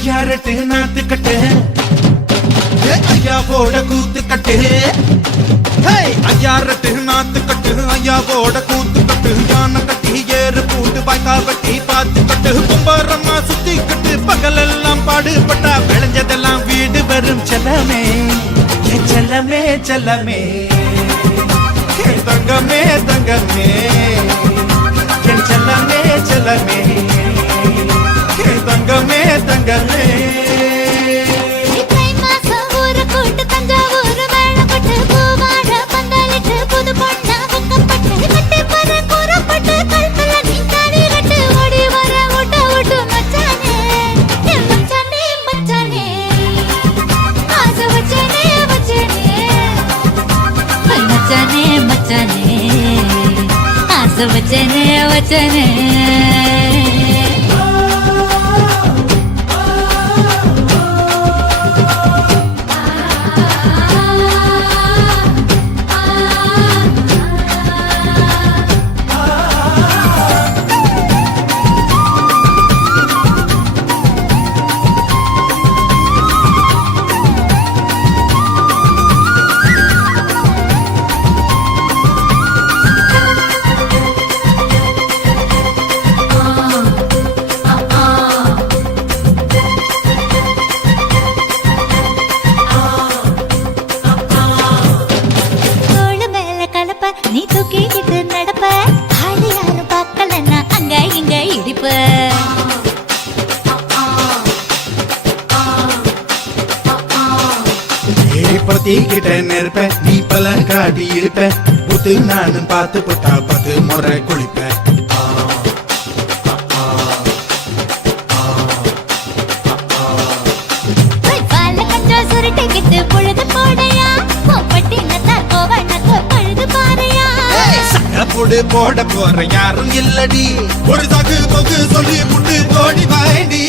ஐயாரட்டு நாத்துக்கட்டு ஐயாவோட கூத்துக்கட்டு ஐயாரட்டு நாத்துக்கட்டு ஐயாவோட கூத்துக்கட்டு யானை கட்டி ஏறு பூட்டு வாய்க்கால் வெட்டி பார்த்துக்கட்டு கும்பரம்மா சுத்தி கட்டு பகலெல்லாம் பாடுபட்டா விளைஞ்சதெல்லாம் வீடு வரும் செல்லமே என் செல்லமே செல்லமே என் தங்கமே தங்கமே என் செல்லமே செல்லமே என் தங்கமே தங்கமே वचने वचने நீ தூக்கிக்கிட்டு நடப்ப ஆளு யாரும் பார்க்கலன்னா அங்க இங்க இடிப்ப பத்திக்கிட்ட நெருப்ப நீ பல காட்டி இருப்ப புத்து நானும் பார்த்து புட்டா பத்து முறை குளிப்ப சுருட்டிக்கிட்டு பொழுது போடையா போடு போட போற யாரும் இல்லடி ஒரு சாக்கு போக்கு சொல்லி புட்டு தோடி வாண்டி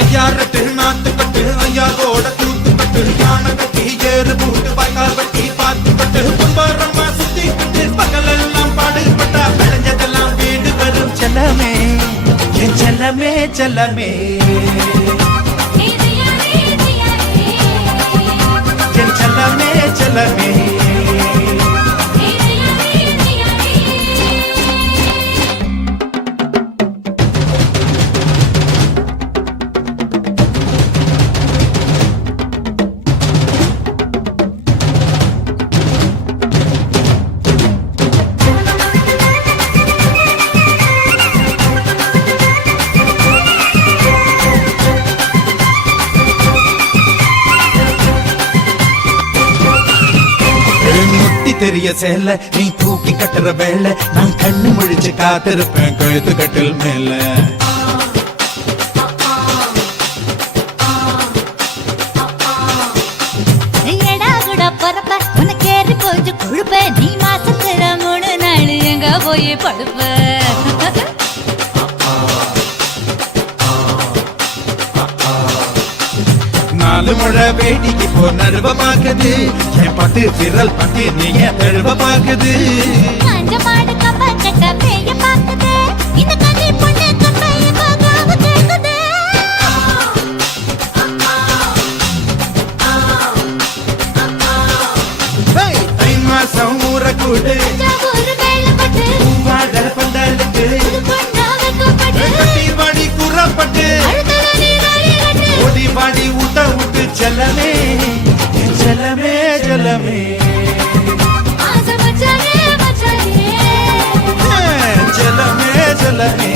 ஐயாரட்டு நாத்துக்கட்டு ஐயாவோட கூத்துக்கட்டு யானை கட்டி ஏறு பூட்டு வாய்க்கால் வெட்டி பார்த்துக்கட்டு கும்பரம்மா சுத்தி கட்டு பகலெல்லாம் பாடுபட்டா விளைஞ்சதெல்லாம் வீடு வரும் செல்லமே என் செல்லமே செல்லமே செல்லமே செல்லமே தெரிய சேல நீ தூக்கி கட்டுற வேலை நான் கண்ணு முழிச்சு காத்திருப்பேன் கழுத்து கட்டில் மேல எடா கூட பொறப்ப உனக்கு ஏறி கொஞ்சம் கொழுப்ப நீ மாசத்துல 3 நாள் எங்க போய் படுப்ப நாலு மழை வேடிக்கை போ நடுவ பாக்குது என் பட்டு விரல் பட்டு நீங்க தழுவ பாக்குது காஞ்ச மாடு கம்ப கட்ட பேய பாக்குது இந்த கண்ணி பொண்ணு கம்பைய பாகாவ கேக்குது தை மாசம் ஊற கூடு ஒரு வேளை பட்டு வாட பந்தலுக்கு கட்டி வாடி குறப்பட்டு ஓடி வாடி ஊட்ட விட்டு செல்லமே செல்லமே செல்லமே செல்லமே செல்லமே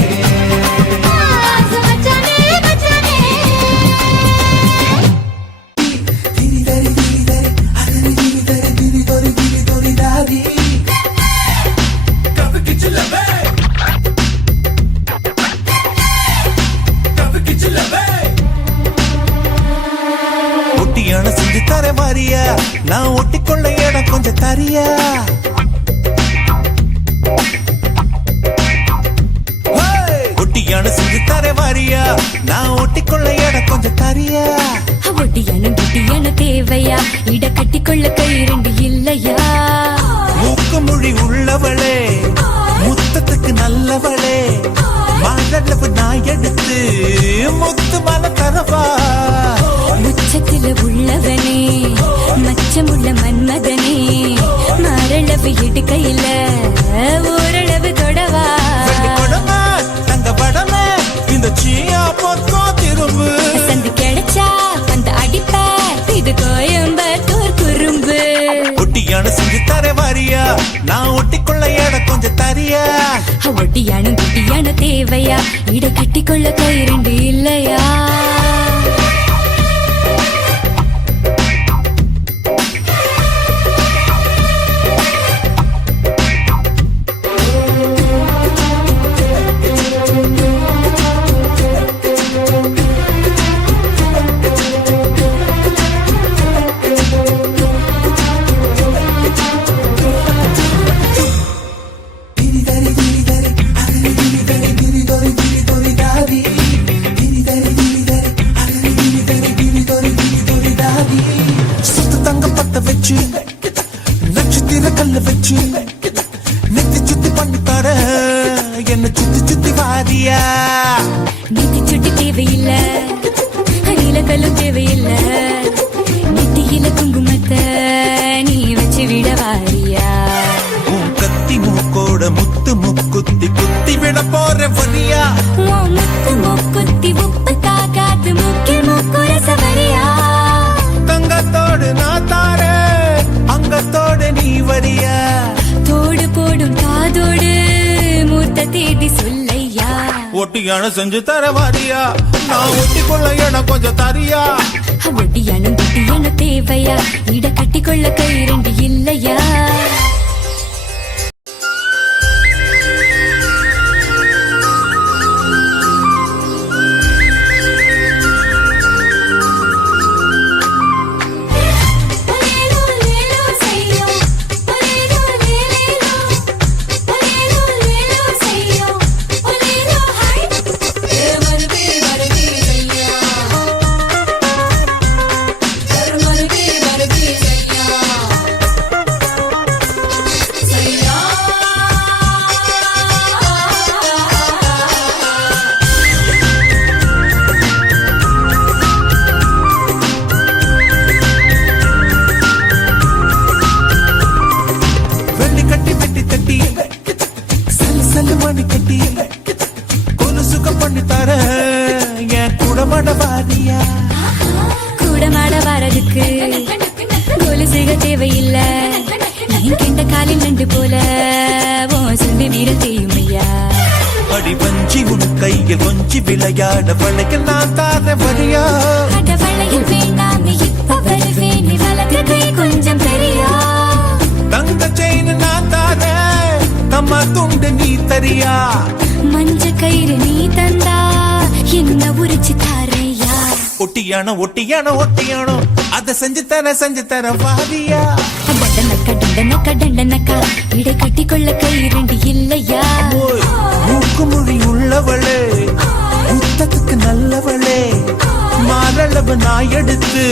செஞ்சு தர மாறியா நான் ஒட்டிக்கொள்ள இடம் கொஞ்சம் தரியா ஒட்டியான செஞ்சு தர மாறியா நான் ஒட்டிக்கொள்ள இடம் கொஞ்சம் தரியா ஒட்டியான தேவையா இட கட்டிக்கொள்ள கை 2 இல்லையா மூக்கு மொழி உள்ளவளே மச்சமுள்ள மன்மதனே மாரளவு இடுக்கையில ஓரளவு தொடவா கொடுமை தங்க படமே இந்த சீயா பக்கம் திரும்பு சந்து கிடைச்சா அந்த அடிப்ப இது கோயம்பத்தூர் குறும்பு ஒட்டியான செஞ்சு தர வாரியா நான் ஒட்டிக்கொள்ள இடம் கொஞ்சம் தரியா ஒட்டியானும் குட்டியான தேவையா இட கட்டிக்கொள்ள கை ரெண்டு இல்லையா வச்சு நட்சத்திர கல்ல வச்சு நெத்தி சுத்தி பண்ணி தர என்ன சுத்தி சுத்தி வாரியா நெத்தி சுட்டி தேவையில்ல நீலக்கல்லும் தேவையில்ல நெத்தியில குங்குமத்தை நீ வச்சு விட வாரியா உன் கத்தி மூக்கோட முத்து முக்குத்தி குத்தி விட போற வரியா முத்து முக்குத்தி உப்பு காக்காத்து முக்கில் முக்குற சவரியா தங்கத்தோடு நான் தாரே அங்கத்தோடு நீ வரியா தோடு போடும் காதோடு மூத்த தேடி சொல்லையா ஒட்டியான செஞ்சு தர வாரியா நான் ஒட்டிக்கொள்ள இடம் கொஞ்சம் தரியா ஒட்டியானும் குட்டியான தேவையா இட கட்டிக்கொள்ள கை ரெண்டு இல்லையா கூடமாட வரதுக்கு கொலுசுக தேவையில்ல நீ கெண்ட காலில் நண்டு போல சுண்டி வீரல் செய்யுமையா அடி வஞ்சி உன் கையில் கொஞ்சி விளையாட வளைக்க நான் தார வரியா அட வளையில் வேண்டாமே இப்ப வருவேன் நீ வளர்க்க கை கொஞ்சம் பெரியா தங்க செயின் நான் தார தம்மா துண்டு நீ தரியா மஞ்ச கயிறு நீ தந்தா என்ன உரிச்சு தாரையா ஒட்டியானோ ஒட்டியானோ ஒட்டியானோ அத செஞ்சு தர வாரியா டண்டனக்கா டண்டனக்கா இடை கட்டிக்கொள்ள கை ரெண்டு இல்லையா மூக்கு மொழி உள்ளவளே முத்தத்துக்கு நல்லவளே மாலளவு நான் எடுத்து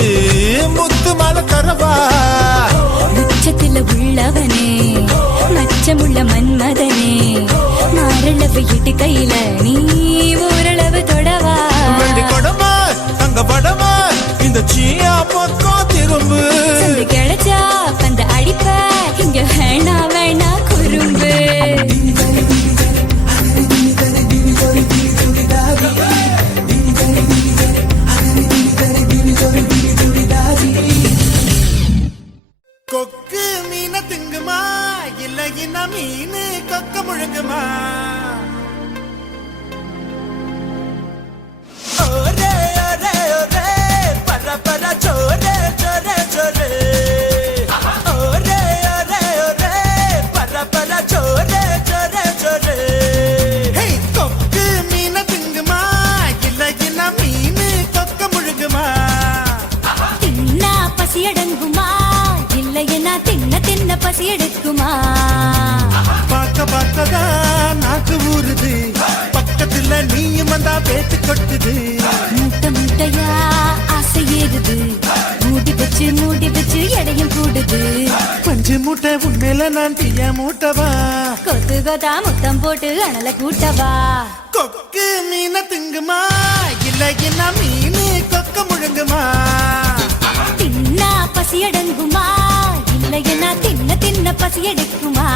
முத்து மாலை தரவா உச்சத்துல உள்ளவனே மச்சமுள்ள மன்மதனே மாரளவு இட்டு கையில நீ ஓரளவு தொடவா கொடுமை தங்க படமா இந்த சீயா பக்கம் திரும்பு கிடைச்சா அந்த அடிப்ப இங்க வேணா வேணா குறும்பு கொக்கு மீன திங்குமா இல்ல இன மீன் கொக்க முழுங்குமா ஒரே ஒரே ஒரே பர பர சோரே சோரே சோரே ஒரே ஒரே ஒரே பர பர சோரே சோரே சோரே கொக்கு மீன திங்குமா இல்ல இன மீன் கொக்க முழுங்குமா தின்னா பசி அடங்குமா இல்லையா தின்ன தின்ன பசி எடுக்குமா பார்க்க பார்க்கதான் நாக்கு ஊறுது பக்கத்துல நீயும் வந்தா பேத்து கொட்டுது முட்டை முட்டையா ஆசை ஏறுது மூடி வச்சு எடையும் கூடுது பஞ்சு மூட்டை உண்மையில நான் தீய மூட்டவா கொத்து கொத்தா முத்தம் போட்டு அனல கூட்டவா கொக்கு மீன திங்குமா இல்ல என்ன மீன் கொக்க முழுங்குமா தின்னா பசி அடங்குமா பசி எடுக்குமா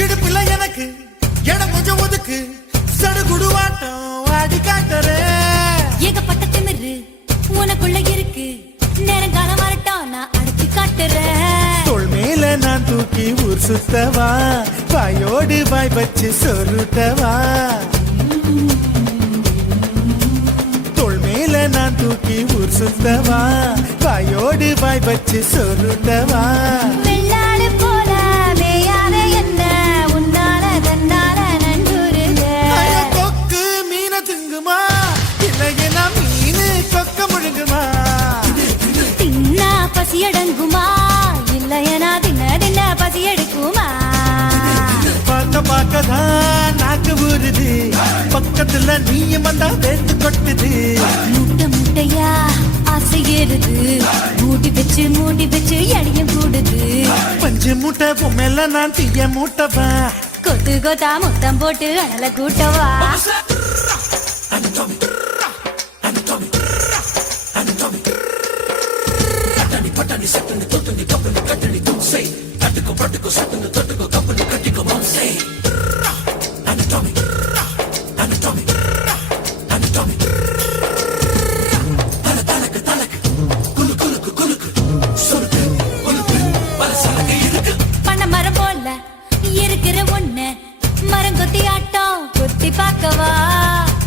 இடுப்புல எனக்கு இடம் கொஞ்சம் ஒதுக்கு சடுகுடுவாட்டம் ஆடி காட்டுறேன் ஏகப்பட்ட திமிரு உனக்குள்ள இருக்கு நேரங்காலம் வரட்டும் நான் அடிச்சு காட்டுறேன் தோள் மேல நான் தூக்கி ஊர் சுத்தவா வாயோடு வாய் வச்சு சொருட்டவா தோள் மேல நான் தூக்கி ஊர் சுத்தவா வாயோடு வாய் வச்சு சொருட்டவா வெள்ளாடு போல மேயாத என்ன உன்னால தன்னால நன்றுருக கொக்கு மீன திங்குமா இல்லையா மீன் கொக்க முழுங்குமா தின்னா பசி அடங்குமா இல்லையனா தின்ன தின்ன பசி எடுக்குமா பார்க்க பார்க்கதான் நாக்கு ஊறுது பக்கத்துல நீயும் வந்தா வேத்து கொட்டுது முட்டை முட்டையா ஆசை ஏறுது மூடி வச்சு எடையும் கூடுது பஞ்சு மூட்டை பொம்மையில நான் தீய மூட்டவா கொத்து கொத்தா முத்தம் போட்டு அனல கூட்டவா பண்ண மரம் போல இருக்கிற ஒண்ணு மரம் கொத்தி ஆட்டம் கொத்தி பார்க்கவா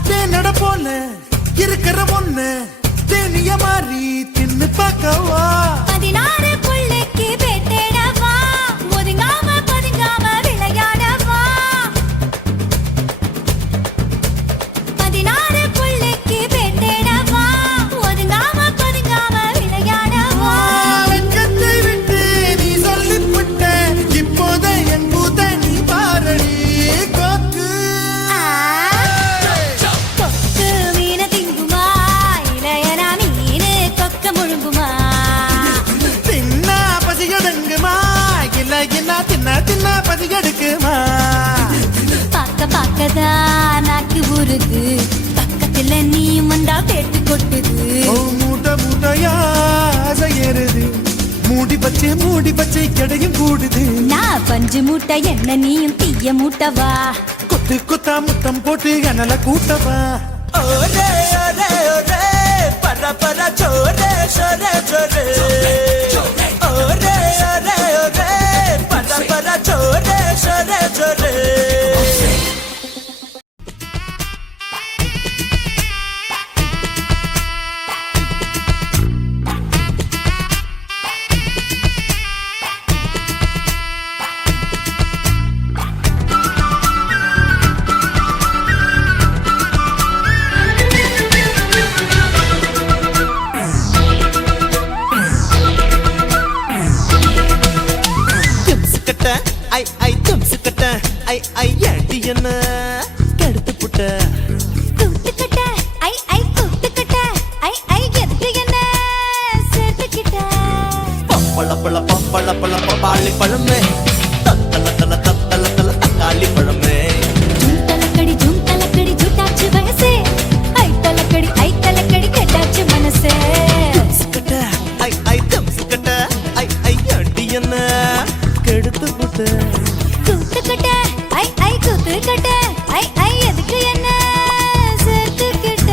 தேனட போல இருக்கிற ஒண்ணு தேனிய மாறி தின்னு பார்க்கவா 16 புள்ளைக்கு பேட்டேடவா ஒதுங்காம பதுங்காம விளையாடவா 16 புள்ளைக்கு பேட்டேடவா ஒதுங்காம பதுங்காம விளையாடவா வெட்கத்தை விட்டு நீ சொல்லிவிட்ட இப்போத என் பூத நீ பாரடி கொக்கு கொக்கு மீன திங்குமா இளையனா மீனு கொக்க முழுங்குமா தின்னா பசியடங்குமா இல்லையா தின்ன பசியெடுக்குமா பார்க்கதான் நாக்கு ஊறுது பக்கத்துல நீயும் வந்தா பேட்டு கொட்டுது ஓ மூட்டை மூட்டையா ஆசை ஏறுது மூடி பச்சை கிடையும் கூடுது நான் பஞ்சு மூட்டை என்ன நீயும் தீய மூட்டவா கொத்து கொத்தா முத்தம் போட்டு அனல கூட்டவா ओरे ओरे ओरे परा परा छोरे छोरे छोरे ओरे ओरे ओरे परा परा छोरे छोरे छोरे ஐ ஏண்டி என்ன கெடுத்து புட்ட கூட்டுக்கிட்ட ஐ கூட்டுக்கிட்ட ஐ எதுக்கு என்ன சேர்த்துக்கிட்ட பப்பள பழ பப்பாளி பழமே தத்தல தல தக்காளி பழமே ஜூம் தலக்கடி ஜூட்டாச்சு வயசே ஐ தலக்கடி கெட்டாச்சு மனசே ஐ தம்சுக்கட்ட ஐ ஏண்டி என்ன கெடுத்து புட்ட கூட்டுக்கிட்ட ஐ கூத்துக்கிட்ட ஐ எதுக்கு என்ன சேர்த்துக்கிட்ட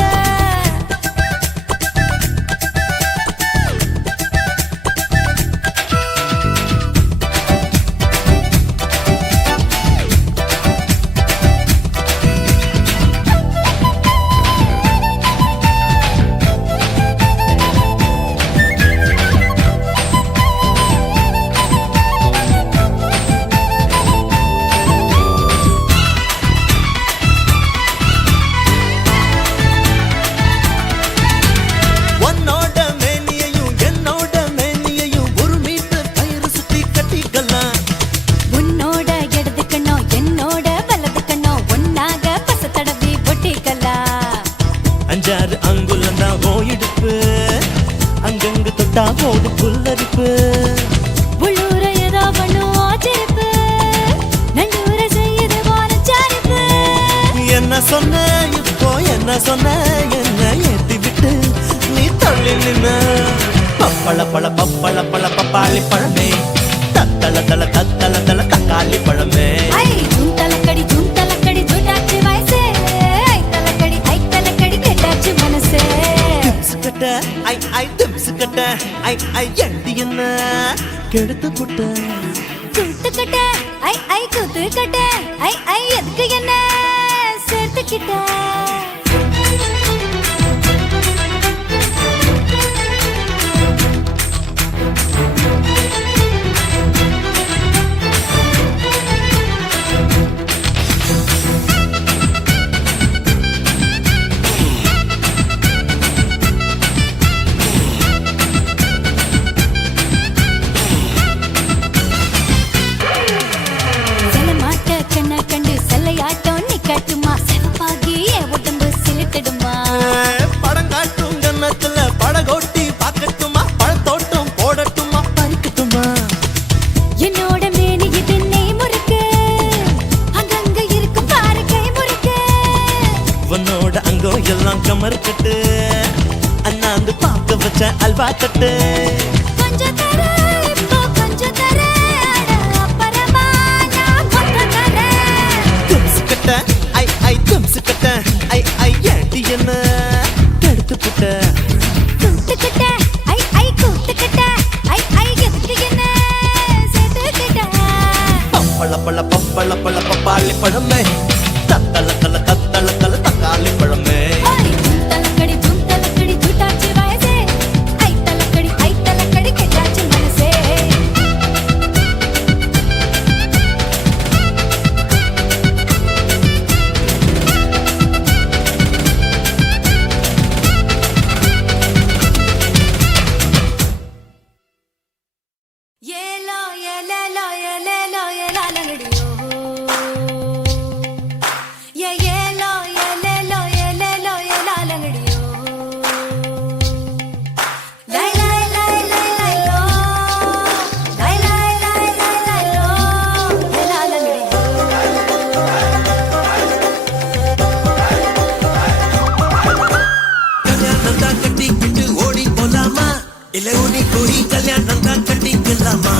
சொன்ன இப்போ என்ன சொன்ன என்ன ஏத்தி விட்டு நீ தள்ளி நின்ன பப்பள பழ பப்பாளி பழமே தத்தள தல தக்காளி பழமே ஐ தலக்கடி ஜூட்டாச்சு வயசே ஐ தலக்கடி கெட்டாச்சு மனசே திம்சுக்கட்ட ஐ திம்சுக்கட்ட ஐ எண்டி என்ன கெடுத்து புட்ட கூத்துக்கட்ட ஐ கூத்துக்கட்ட ஐ எதுக்கு என்ன சேர்த்துக்கிட்ட கட்டுமா செவப்பாகி உடம்பு சிலிட்டிடுமா படம் காட்டும் கன்னத்துல படகோட்டி பார்க்கட்டுமா பழத்தோட்டம் போடட்டுமா பறிக்கட்டுமா என்னோட மேனி இது நெய் முறுக்கு அங்கங்க இருக்கு பாரு கை முறுக்கு உன்னோட அங்கம் எல்லாம் கமர்க்கட்டு அண்ணாந்து பார்க்க வச்ச அல்வா தட்டு கொஞ்சம் தர இப்போ கொஞ்சம் தர அப்புறமா நான் மொத்தம் தரேன் திம்சுக்கட்ட ஐ திம்சுக்கட்ட ஐ ஏண்டி என்ன கெடுத்து புட்ட கூத்துக்கிட்ட ஐ கூத்துக்கிட்ட ஐ எதுக்கு என்ன சேர்த்துக்கிட்ட பப்பள பப்பாளி பழமே தத்தள தக்காளி பழமே தலக்கடி ஜூட்டாச்சு வயசே ஐ தலக்கடி கெட்டாச்சு மனசே ஏலோ ஏலேலோ ஏலேலோ ஏலாலங்கடியோ ஏலோ ஏலேலோ ஏலேலோ ஏலாலங்கடியோ லை லை லை லை லைலோ லை லை லை லை லைலோ ஏலாலங்கடியோ கல்யாணம் தான் கட்டிக்கிட்டு ஓடி போலாமா இல்ல ஓடி போய் கல்யாணம் தான் கட்டிக்கலாமா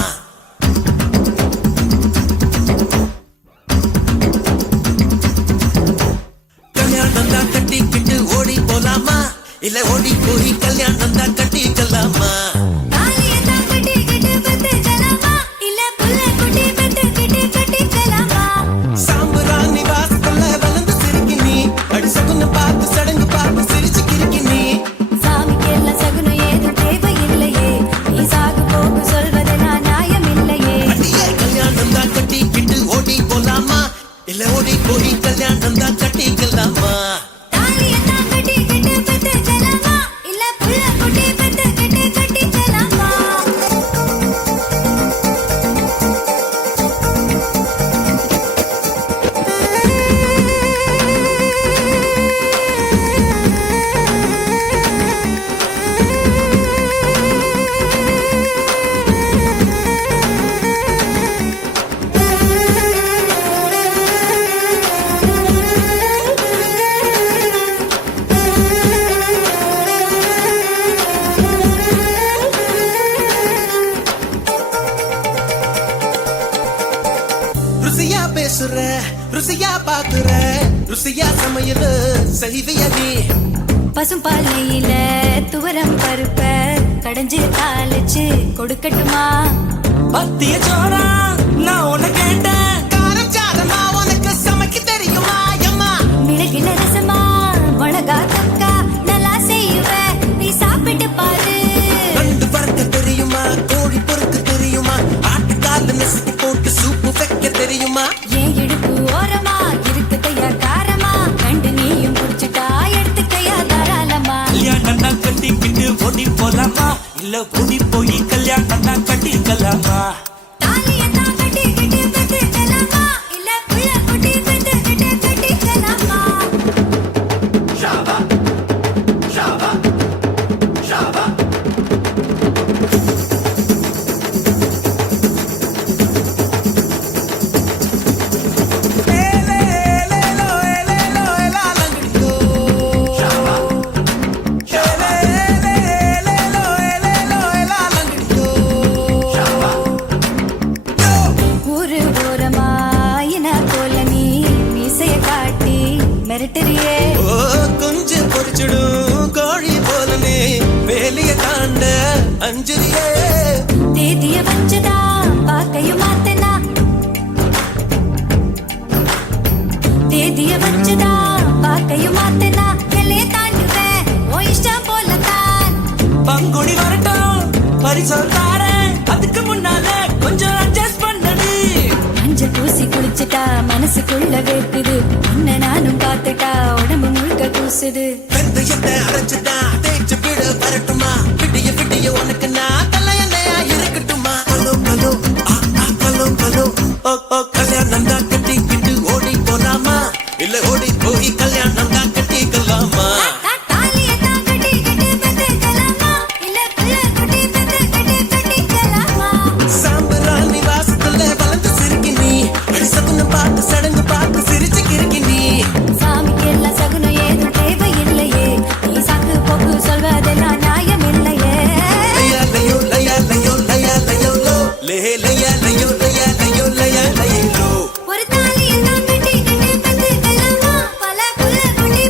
கல்யாணம் தான் கட்டிக்கிட்டு ஓடி போலாமா இல்ல ஓடி போய் கல்யாணம் தான் கட்டிக்கலாமா தாலிய தான் கட்டிக்கிட்டு பத்துக்கலாமா இல்ல புள்ள குட்டி பத்துக்கிட்டு கட்டிக்கலாமா சாம்பராணி வாசல்ல வளர்ந்து சிரிக்கி நீ அடி சகுன பார்த்து சடங்கு பார்த்து சிரிச்சு கிறுக்கி நீ சாமிக்கெல்லாம் சகுனம் ஏதும் தேவையில்லையே நீ சாகு போக்கு சொல்வது நான் நியாயமில்லையே அடியே கல்யாணம் தான் கட்டிக்கிட்டு ஓடி போலாமா இல்ல ஓடி போய் கல்யாணம் தான் கட்டிக்கலாமா தாலிய தான் கட்டிக்கிட்டு பத்துக்கலாமா இல்ல புள்ள குட்டி பத்துக்கிட்டு கட்டிக்கலாமா ருசியா பேசுற ருசியா பாக்குற ருசியா சமையல் செய்விய நீ பசும்பாலையில துவரம் பருப்ப கடைஞ்சு தாளிச்சு கொடுக்கட்டுமா பத்திய சோறா நான் உன்னை கேட்டேன் காரம் சாரமா உனக்கு சமைக்க தெரியுமா அம்மா மிளகில ரசமா மிளகா தக்கா நல்லா செய்வ நீ சாப்பிட்டு பாரு நண்டு வறுக்க தெரியுமா கோழி பொறுக்க தெரியுமா ஆட்டுக்கால நசுக்கி போட்டு சூப்பு வைக்க தெரியுமா ஏன் இடுப்பு ஓரமா இருக்குதையா காரமா கண்டு நீயும் குடிச்சுட்டா எடுத்துக்கையா தாராளமா கல்யாணம் தான் கட்டிக்கிட்டு ஓடி போலாமா இல்ல ஓடி போய் கல்யாணம் தான் கட்டிக்கலாமா தாலிய தான் கட்டிக்கிட்டு பத்துக்கலாமா இல்ல புள்ள குட்டி பத்துக்கிட்டு கட்டிக்கலாமா மிரட்டுறியே ஓ கொஞ்சம் பொறிச்சிடும் கோழி போலனே வேலிய தாண்ட அஞ்சுரியே தேதிய வச்சதா பாக்கையும் மாத்தனா தேதிய வச்சதா பாக்கையும் மாத்தனா எல்லைய தாண்டுவேன் ஓ இஷ்டம் போலதான் பங்குடி வரட்டும் பரிசம் தாரேன் அதுக்கு முன்னால கொஞ்சம் அட்ஜஸ்ட் பண்ணடி மஞ்சள் பூசி குளிச்சுட்டா மனசுக்குள்ள வேர்க்குது உன்னை நானும் பார்த்துட்டா உடம்பு முழுக்க கூசுது வெந்தயத்தை அரைச்சுட்டா தேய்ச்சு விட வரட்டுமா விடிய விடிய உனக்கு நான் தலையணையா இருக்கட்டுமா ஹலோ ஹலோ ஹலோ ஹலோ ஓ ஓ கல்யாணம் தான் கட்டிக்கிட்டு ஓடி போலாமா இல்ல ஓடி போய் கல்யாணம் தான் கட்டிக்கலாமா தாலியை தான் கட்டிக்கிட்டு பெத்துக்கலாமா இல்ல பிள்ளை குட்டி பெத்துக்கிட்டு கட்டிக்கலாமா சாம்பராணி வாசத்துல வளர்ந்து சிரிக்கி நீ அடிசகுன்னு பார்த்து சடங்கு பார்த்து சிரிச்சு கிறுக்கி நீ சாமிக்கு எல்லாம் சகுனம் ஏதும் தேவையில்லையே நீ சாக்கு போக்கு சொல்வதெல்லாம் நியாயம் இல்லையே லயா லயோ லயா லயோ லயா லயோ லோ லே லயா லயோ லயா லயோ லயா லயோ லோ ஒரு தாலியை தான் கட்டிக்கிட்டு பெத்துக்கலாமா பல புள்ள குட்டி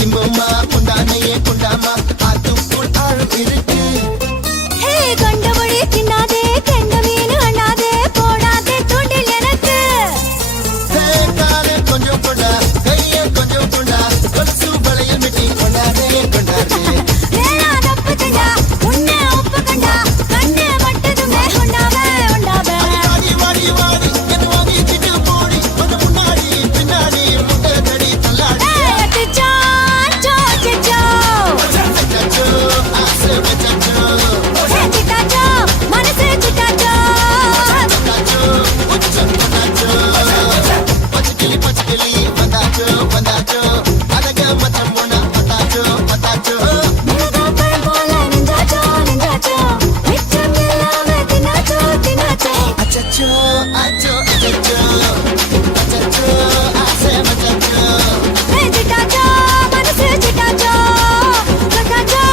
திம்முமா முந்தானையே கொண்டாமா அதுக்குள் ஆழம் இருக்கு ஹே கண்டபடி தின்னாதே கெண்ட மீன் அண்ணாதே போடாதே தூண்டில் எனக்கு காலை கொஞ்சம் கொண்டா கையை கொஞ்சம் கொண்டா கொலுசு வளையல் மிட்டி கொண்டாடே கொண்டாடே வேணா தப்பு கண்டா உன்னை உப்பு கண்டா கண்ணு மட்டதுமே உண்டாவே உண்டாவே வாடி வாடி வாடி என்ன வாங்கி சிட்டு போடி கொஞ்ச முன்னாடி பின்னாடி முட்டை தடி தள்ளாடி அச்சோ சோ சிச்சோ வச்சாச்சோ ஆசை வச்சாச்சோ சிட்டாச்சோ மனசு சிட்டாச்சோ வச்சாச்சோ உச்சம் வந்தாச்சோ பச்சைக்கிளி வந்தாச்சோ வந்தாச்சோ அழக மச்சம் போனா வந்தாச்சோ வந்தாச்சோ மிளகா பழம் போல நின்றாச்சோ நின்றாச்சோ மிச்சம் இல்லாம தின்னாச்சோ தின்னாச்சோ அச்சச்சோ அச்சோ அச்சச்சோ அச்சச்சோ ஆசை வச்சாச்சோ சிட்டாச்சோ மனசு சிட்டாச்சோ சிட்டாச்சோ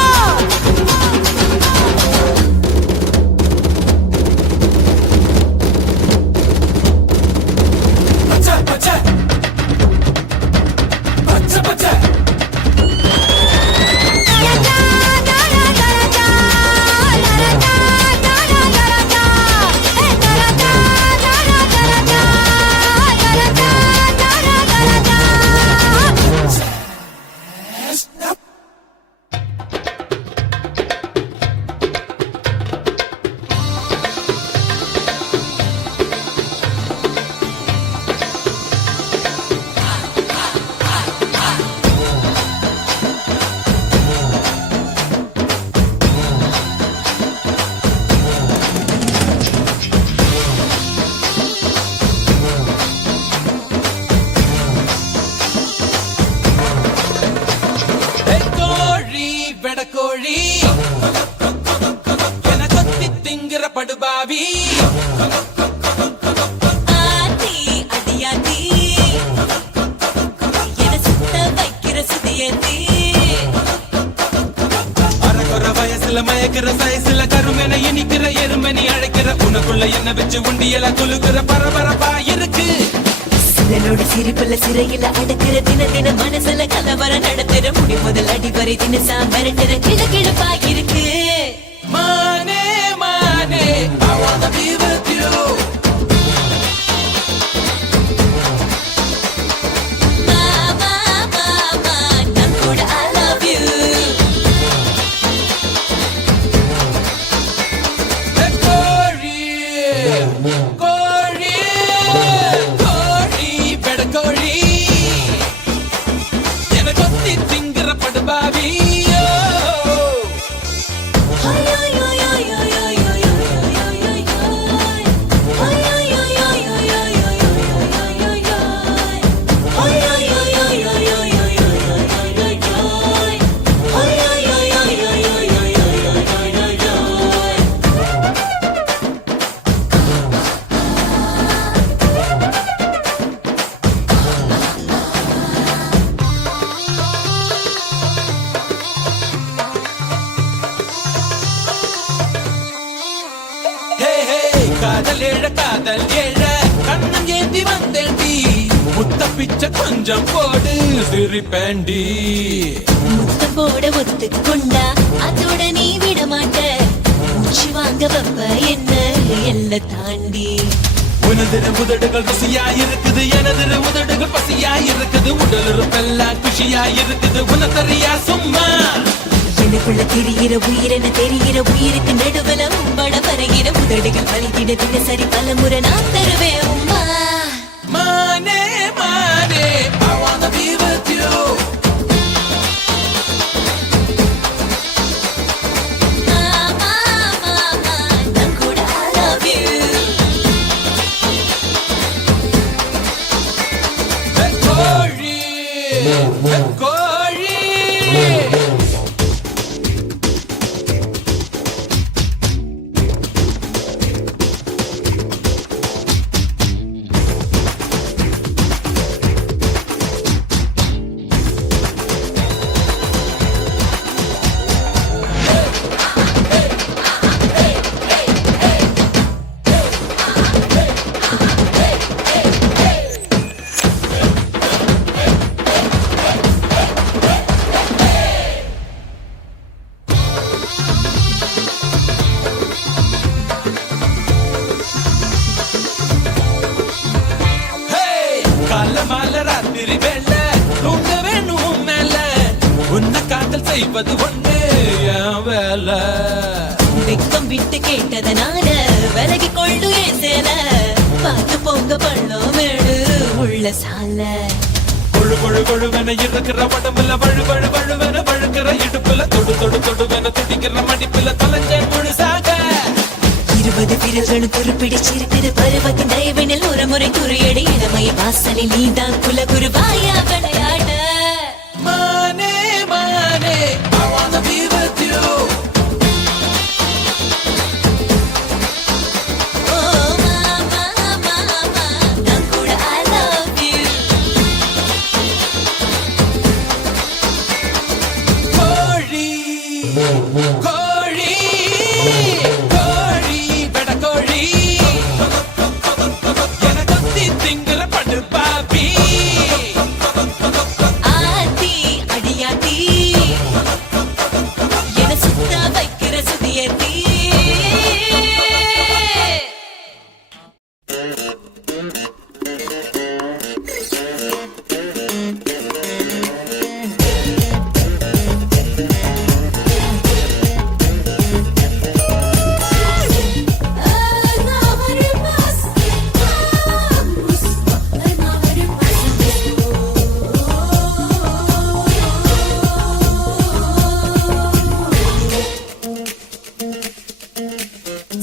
கோழி வெடக்கோழி என கொத்தி திங்கிற படுபாவி ஆத்தி அடியாத்தி என சுத்த வைக்கிற சுதியத்தி அறகுற வயசுல மயக்கிற சைஸ்ல கருமென இனிக்கிற எருமனி அழைக்கிற உனக்குள்ள என்ன வச்சு உண்டியல குலுக்குற பரபரப்பா இருக்கு சிலனோட சிரிப்புல சிறையில அடுக்கிற தின தின மனசுல கலவர நடத்துற முடி முதல் அடி வரை தினசா மிரட்டுற கிழக்கிழப்பா இருக்கு மானே மானே I wanna be with you மாமா மாமா நான் கூட I love you கோழி கோழி கோழி வெடக்கோழி என கொத்தி திங்கிற படுபாவி ஹே ஹே காதல் ஏழ கண்ணம் ஏந்தி வந்தேண்டி முத்த பிச்சை கொஞ்சம் போடு சிரிப்பேண்டி முத்தம் போட ஒத்துக்கொண்டா அதோட நீ விட மாட்ட மூச்சு வாங்க வப்ப என்ன எல்லை தாண்டி உனது உதடுகள் ருசியா இருக்குது எனது உதடுகள் பசியா இருக்குது உடல் இருப்பெல்லாம் குஷியா இருக்குது உனத்தறியா சும்மா எனக்குள்ள தெரிகிற உயிரென தெரிகிற உயிருக்கு நடுவுல உம்பட வருகிற உதடுகள் வலித்திட தினசரி பல முறை நான் தருவேன் உம்மா மானே மானே I wanna be with you மாமா மாமா நான் கூட I love you கோழி கோழி நல்ல மாலை ராத்திரி வேலை தூங்க வேணும் மேல உன்னை காதல் செய்வது ஒண்ணு என் வேலை. வெக்கம் விட்டு கேட்டதனால விலகி கொள்ளு ஏன் சேல பார்த்து போங்க பள்ளம் மேடு உள்ள சால கொழு கொழு கொழுவென இருக்கிற உடம்புல வழு வழு வழுவென வழுக்கிற இடுப்புல தொடு தொடு தொடுவென துடிக்கிற மடிப்புல தொலைஞ்ச முழுசாக 20 விரல்களும் துருப்பிடிச்சிருக்குது பருவத்தின் தயவினில் ஒரு முறை துறையடி இளமைய வாசலில் நீதான் குலகுருவாயா விளையாட மானே மானே I wanna be with you. ஓ மாமா மாமா நான் கூட I love you கோழி கோழி கோழி பெட கோழி என கொத்தி திங்குற படு பாப்பி ஆத்தி அடியாத்தி என சுத்த வைக்கிற சுதியத்தி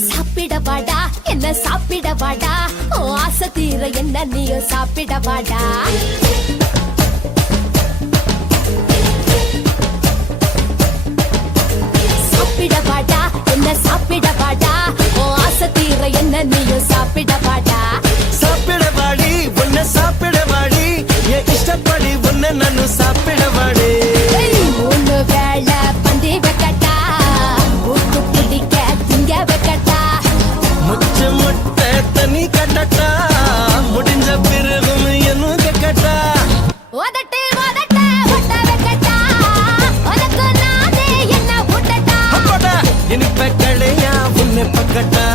சாப்பிட வாடா என்ன சாப்பிட வாடா ஓ ஆசை தீர என்ன நீயும் சாப்பிட வாடா சாப்பிட வாடா என்ன சாப்பிட வாடா ஓ ஆசை தீர என்ன நீயும் சாப்பிட வாடா சாப்பிட வாடி உன்னை சாப்பிட வாடி என் இஷ்டப்படி உன்னை நானும் சாப்பிட வாடி ஏய், 3 வேளை பந்தி வைக்கட்டா ஊட்டு பிடிக்க திங்க வைக்கட்டா முச்ச முட்டை தண்ணி கட்டட்டா முடிஞ்ச பிறகும் என்ன கட்டா உதட்டு உதட்ட ஒட்ட வைக்கட்டா உனக்கு நானே என்ன ஊட்டட்டா அப்படா இனிப்ப கடையா உன்னை பக்கட்டா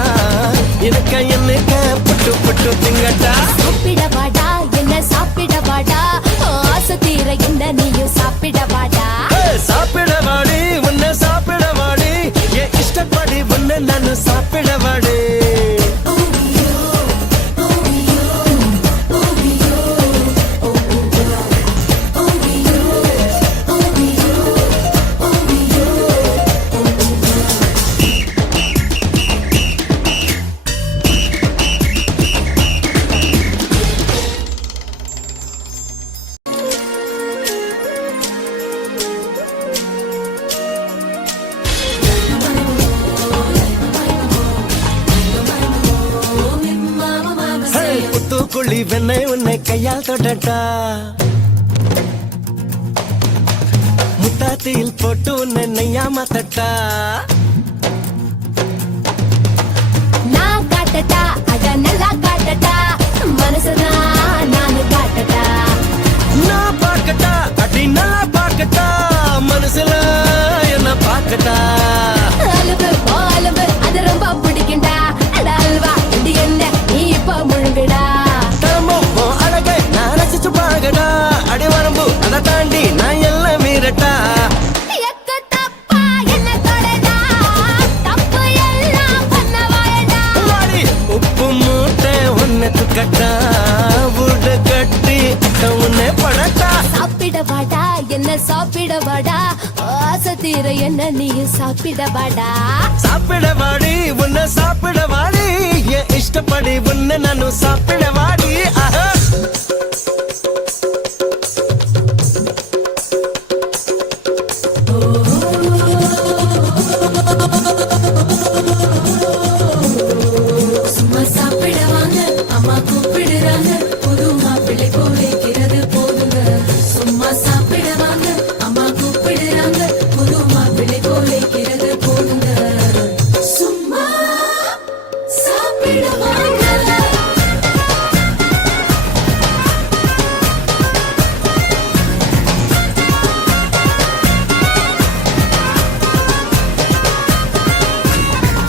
எனக்கு என்னக்க புட்டு புட்டு திங்கட்டா சாப்பிட வாடா என்ன சாப்பிட வாடா ஓ ஆசை தீர என்ன நீயும் சாப்பிட வாடா சாப்பிட வாடி உன்னை சாப்பிட வாடி என் இஷ்டப்படி உன்னை நானும் சாப்பிட வாடி புத்துக்குழி வெண்ணை உன்னை கையால் தொடட்டா முத்தாத்தியில் போட்டு உன்னை நெய்யா மாத்தட்டா நான் காட்டட்டா அட நல்லா காட்டட்டா மனசுதான் நானு காட்டட்டா நான் பார்க்கட்டா அடி நல்லா பார்க்கட்டா மனசுல என்ன பார்க்கட்டா அலுவு அலுவு அது ரொம்ப பிடிக்கும்டா அட அல்வா இது என்ன நீ இப்ப முழுங்குடா தரமும் உன் அழகை நான் ரசிச்சு பாருங்கடா அடி வரம்பு அதை தாண்டி நான் எல்லாம் மீறட்டா எக்கு தப்பா என்ன தொடடா தப்பு எல்லாம் பண்ண வாயடா வாடி உப்பு மூட்டை உன்னை துக்கட்டா வீடு கட்டி உன்னை படட்டா சாப்பிட வாடா என்ன சாப்பிட வாடா ஆசை தீர என்ன நீயும் சாப்பிட வாடா சாப்பிட வாடி உன்னை சாப்பிட வாடி என் இஷ்டப்படி உன்னை நானும் சாப்பிட வாடி ஆஹா சும்மா சாப்பிட வாங்க அம்மா கூப்பிடுறாங்க புது மாப்பிள்ளை போலிக்கிறது போதுங்க சும்மா சாப்பிட வாங்க அம்மா கூப்பிடுறாங்க புது மாப்பிள்ளை போலிக்கிறது போதுங்க சும்மா சாப்பிட வாங்க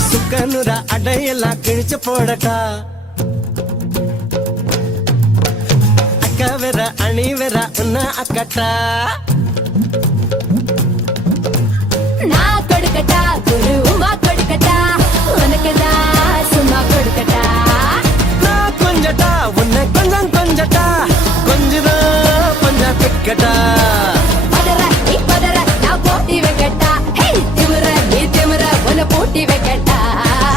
சுக்கனுரா அடையெல்லாம் கிழிச்சு போடட்டா அக்கா அணி வேற உன்ன அக்கட்டா நான் கொடுக்கட்டா குரு உமா கொடுக்கட்டா உனக்குதான் சும்மா கொடுக்கட்டா நான் கொஞ்சட்டா உன்னை கொஞ்சம் கொஞ்சட்டா கொஞ்சதான் கொஞ்சம் பிக்கட்டா பதற நீ பதற நான் போட்டி வைக்கட்டா ஹே திமிர நீ திமிர உன்னை போட்டி வைக்கட்டா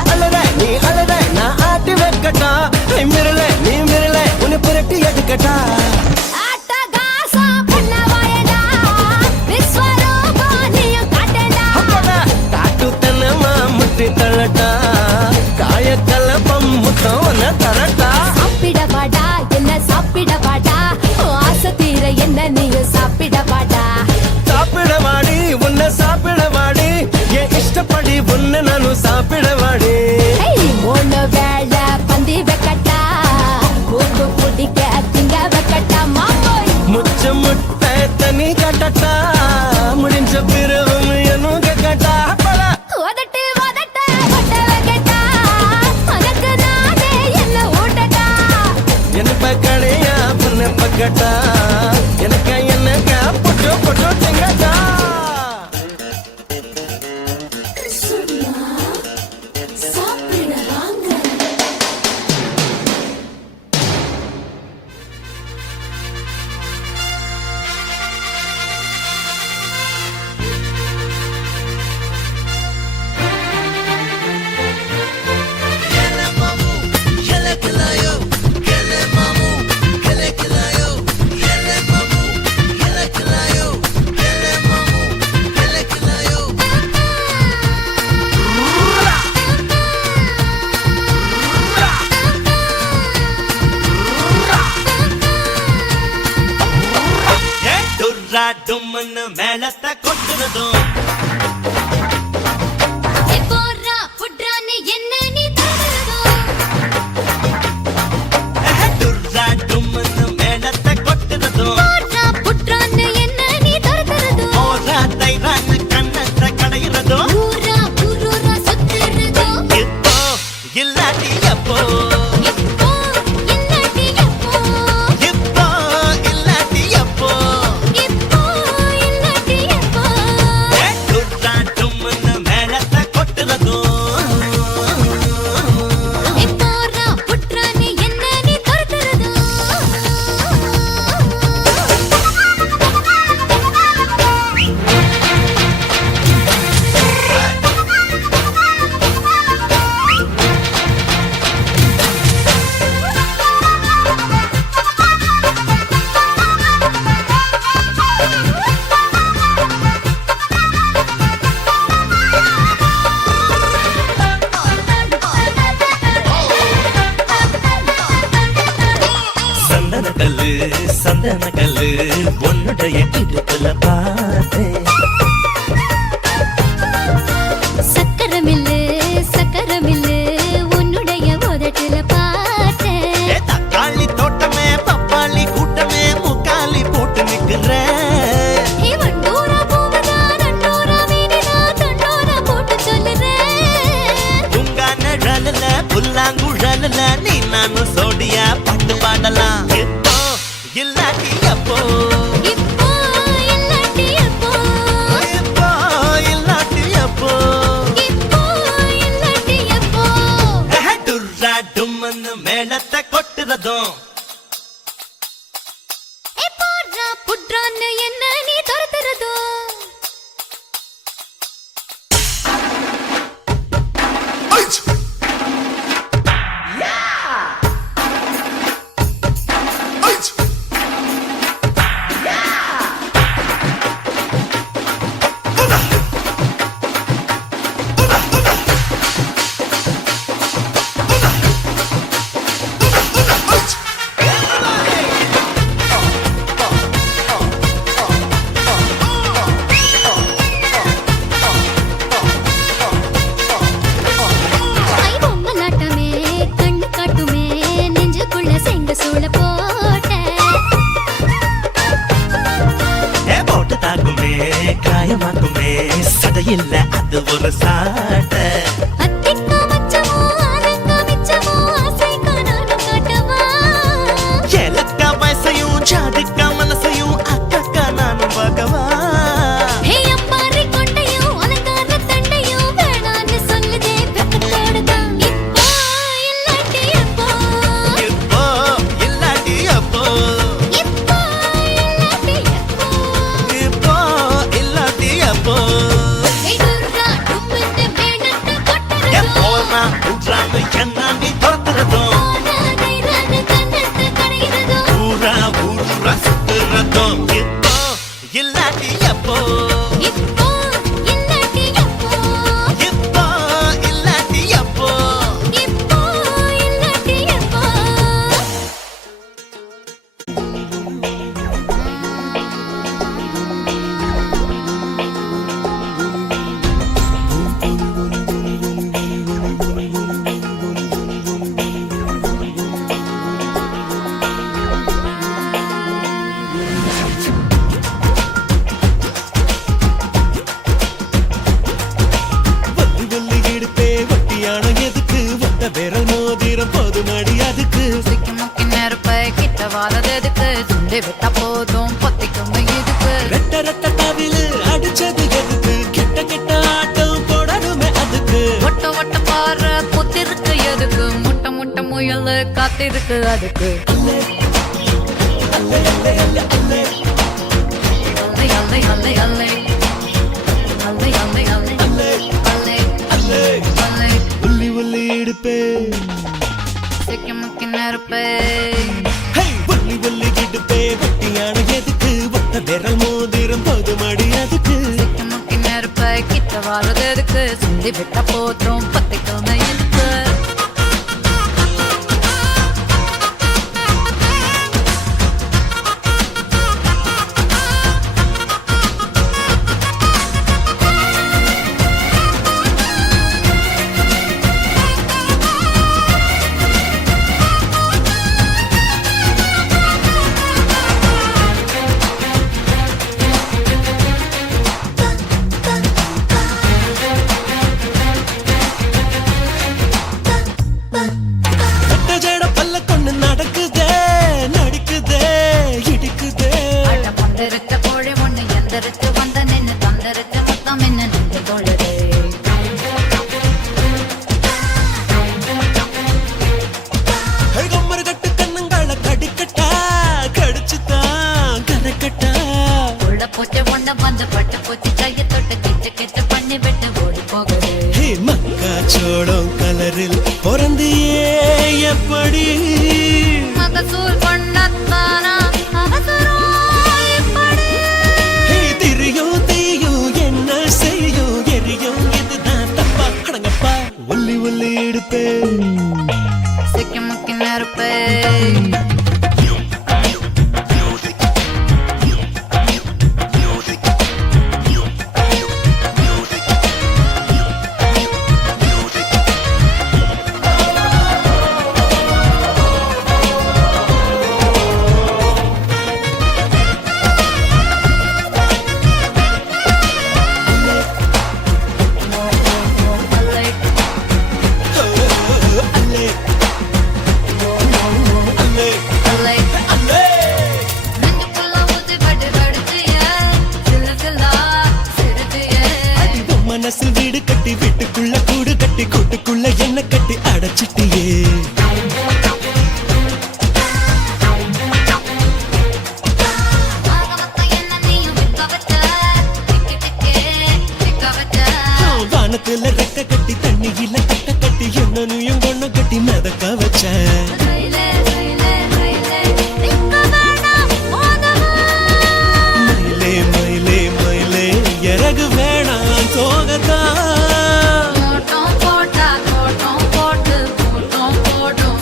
அழற நீ அழற நான் ஆட்டி வைக்கட்டா மிரல நீ மிரல உன்னை புரட்டி எடுக்கட்டா ஆட்டகாசம் பண்ண வாயடா விஸ்வரூபம் நீயும் காட்டடா காட்டு தனமா முட்டி தள்ளட்டா காய கலப்பம் முத்தம் உன்னை தரட்டா சாப்பிட வாடா என்ன சாப்பிட வாடா ஆசை தீர என்ன நீயும் சாப்பிட வாடா சாப்பிட வாடி உன்னை சாப்பிட வாடி என் இஷ்டப்படி உன்னை நானும் சாப்பிட வாடி ஹேய் மூணு வேளை பந்தி வைக்கட்டா கூத்து பிடிக்க திங்க வைக்கட்டா மாமோய் முச்ச முட்டை தனி கட்டட்டா முடிஞ்ச பிறவும் என்னும் கட்டா உதட்டு உதட்ட ஒட்ட வைக்கட்டா உனக்கு நானே என்ன ஊட்டட்டா என்ன கடையா பொண்ணு பக்கட்டா எனக்கு என்னக்கா பொட்டு பொட்டு செங்கட்டா சாப்பிட வாங்க டும்னு மேலத்தை கொட்டுறதும் போறா புட்ரான்னு என்ன நீ தரதோ டுர்ரா டும்னு மேலத்தை கொட்டுறதும் போறா புட்ரான்னு என்ன நீ தரதோ ஓரா தைரான்னு கண்ணத்தை கடையிறதும் ஊரா ஊரூரா சுத்துறதோ இப்போ இல்லாட்டி எப்போ இப்போ இல்லாட்டி எப்போ இப்போ இல்லாட்டி எப்போ இப்போ இல்லாட்டி எப்போ டுர்ரா டும்னு மேலத்தை கொட்டுறதும் போறா புட்ரான்னு என்ன நீ தரதோ சந்தன கல்லு உன்னுடைய இடுப்புல பார்த்தேன் சக்கரமில்லு உன்னுடைய உதட்டுல பார்த்தேன் தக்காளி தோட்டமே பப்பாளி கூட்டமே முக்காலி போட்டு நிக்கிறேன் வண்டூரா பூவதா நண்டூரா வீடிதா தண்டூரா போட்டு சொல்லுறேன் உங்க நிழல்ல புல்லாங்குழல்ல நீ நானும் சோடியா பாட்டு பாடலாம் இப்போ இல்லாட்டி எப்போ இப்போ இல்லாட்டி எப்போ இப்போ இல்லாட்டி எப்போ இப்போ இல்லாட்டி எப்போ டுர்ரா டும்னு மேளத்தை கொட்டுறதும் போறா புட்ரான்னு என்ன நீ தரதோ காயமாக்குமே சதையில்ல அது ஒரு சாட்ட அத்திக்கா மச்சமோ ஆனங்க மிச்சமோ ஆசை காணாலும் காட்டவா எலக்க வயசையும் ஜாதிக்க இல்லாட்டி எப்போ இப்போ இல்லாட்டி எப்போ இப்போ இல்லாட்டி எப்போ இப்போ இல்லாட்டி எப்போ வள்ளி வள்ளி இடுப்பே வட்டியான எதுக்கு ஒத்த விரல் மோதிரம் போதுமடி அதுக்கு சிக்கி முக்கி நெருப்பை கிட்ட வாரதுக்கு சுண்டி விட்டா போதும் பொத்திக்கும் இதுக்கு ரெட்ட ரெட்ட தவிலு அடிச்சது எதுக்கு கெட்ட கெட்ட ஆட்டம் போடணுமே அதுக்கு ஒட்ட ஒட்ட பாரு புத்திருக்கு எதுக்கு முட்டை முட்டை முயல் காத்திருக்கு அதுக்கு அல்லை அல்லை அல்லை அல்லை அல்லை அல்லை அல்லை அல்லை உள்ளி உள்ளி இடுப்பே சிக்கி முக்கி நெருப்பை ஹே வள்ளி வள்ளி இடுப்பே வட்டியான எதுக்கு ஒத்த விரல் மோதிரம் போதுமடி அதுக்கு சிக்கி முக்கி நெருப்பை கிட்ட வாரதுக்கு சுண்டி விட்டா போதும் பொத்திக்கும் இதுக்கு கட்ட ஜட பல்ல கொண்டு நடக்குதே நடிக்குதே இடிக்குதே அட பந்தரிச்ச கோழி ஒண்ணு எந்திரிச்சு வந்த நின்னு தந்தரிச்ச மொத்தம் என்ன நின்று தொழுது கம்மர் கட்டு கண்ணுங்கால கடிக்கட்டா கடிச்சுதான் கரைக்கட்டா உள்ள பூச்சி ஒண்ணு வந்து பட்டு பூச்சி கையை தொட்டு கிச்சு கிச்சு பண்ணி விட்டு ஓடி போகுது ஹே மக்காச்சோளம் கலரில் பிறந்தியே எப்படி மகசூல் பண்ணத்தானா அவசரம் இப்படி ஹே திரியும் தீயும் என்ன செய்யும் எரியும் இதுதான் தப்பா அடங்கப்பா ஒல்லி ஒல்லி எடுப்பே சிக்கி முக்கி நெருப்பை அல்லை அல்லே அல்லே அல்லை அல்லே நெஞ்சுக்குள்ள ஊசி பட்டு கடிச்சிய சில்லு சில்லா சிரிச்சிய உன் மனசில் வீடு கட்டி வீட்டுக்குள்ள கூடு கட்டி கூட்டுக்குள்ள என்ன கட்டி அடைச்சிட்டியே ஆகமத்தை என்ன நீயும் விற்க வச்ச டிக்கி டிக்கே டிக்க வச்ச வானத்துல ரெக்க கட்டி தண்ணியில கட்ட கட்டி என்னனையும் கொண்டு கட்டி மிதக்க வச்ச ரயிலே ரயிலே ரயிலே நிக்க வேணாம் போதவா மயிலே மயிலே மயிலே இறகு வேணாம் தோகத்தான் கோட்டம் போட்டா கோட்டம் போட்டு கூட்டம் போடும்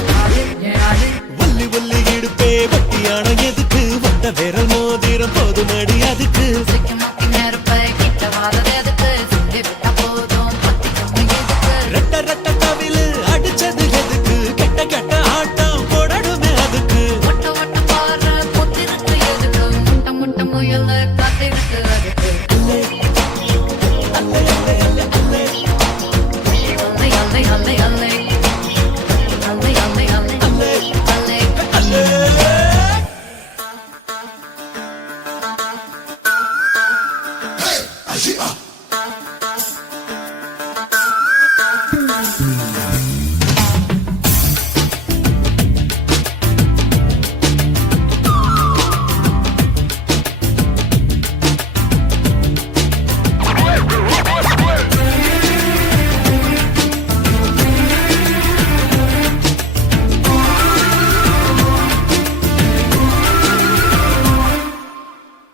ஆடு ஒல்லி ஒல்லி இடுப்பே வட்டியான எதுக்கு வந்த விரல் மோதிரம் போதுமடி அதுக்கு சிக்கி முக்கி நெருப்பை கிட்ட வாரதுக்கு சுண்டி விட்டா போதும் பத்திக்கும் இதுக்கு ரெட்ட ரெட்ட தவிலு அடிச்சது எதுக்கு கெட்ட கெட்ட ஆட்டம் போடணுமே அதுக்கு ஒட்ட ஒட்ட பாரு புத்திருக்கு எதுக்கு முட்டை முட்டை முயல் காத்திருக்கு அதுக்கு அல்லே அல்லே அல்லே அல்லே அல்லே அல்லை அல்லை அல்லை அல்லை அல்லை அல்லை அல்லை அல்லை அல்லே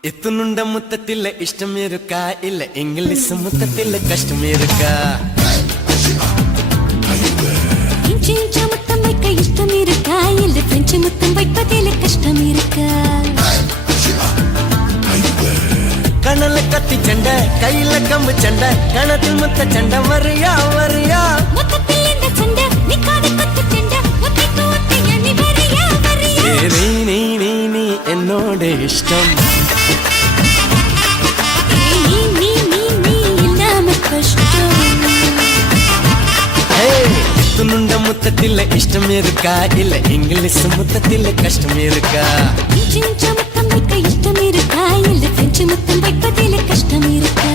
இத்துணுண்ட முத்தத்தில் இஷ்டம் இருக்கா இல்ல இங்கிலீஷ் முத்தத்தில் கஷ்டம் இருக்கா இஞ்சி இஞ்சா முத்தம் வைக்க இஷ்டம் இருக்கா இல்ல பிரெஞ்சு முத்தம் வைப்பதில் கஷ்டம் இருக்கா கணல கத்தி சண்டை கையில கம்பு சண்டை கணத்தில் முத்த சண்டை வரியா வரியா மொத்தத்தில் இந்த சண்டை நிக்காத கத்து சண்டை ஒத்தைக்கு ஒத்தைய நீ வரியா வரியா நீ நீ நீ நீ என்னோட இஷ்டம் நீ நீ நீ நீ இல்லாம கஷ்டம் துணுண்ட முத்தத்தில் இஷ்டம் இருக்கா இல்ல இங்கிலீஷ் முத்தத்தில் கஷ்டம் இருக்கா இஞ்சி இஞ்சா முத்தம் வைக்க இஷ்டம் இருக்கா இல்ல பிரெஞ்சு முத்தம் வைப்பதில் கஷ்டம் இருக்கா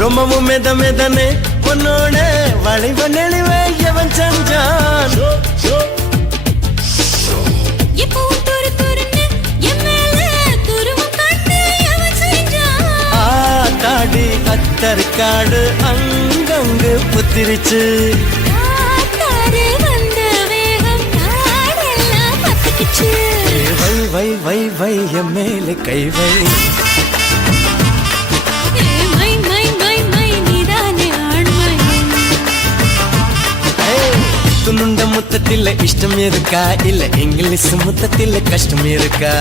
ரொம்பவும் மெத மெதனே உன்னோட வளைவ நெளிவை எவன் செஞ்சான் எப்பவும் துரு துருன்னு என் மேல துருவம் காட்டு எவன் செஞ்சான் ஆத்தாடி அத்தற்காடு அங்கங்கு புத்திரிச்சு காத்தாறு வந்த வேகம் காடெல்லாம் பத்திக்கிச்சு வை வை வை வை என் மேலே கை வை மை மை மை மை நீதானே ஆண்மை துணுண்ட முத்தத்தில் இஷ்டம் இருக்கா இல்ல இங்கிலீஷ் முத்தத்தில் கஷ்டம் இருக்கா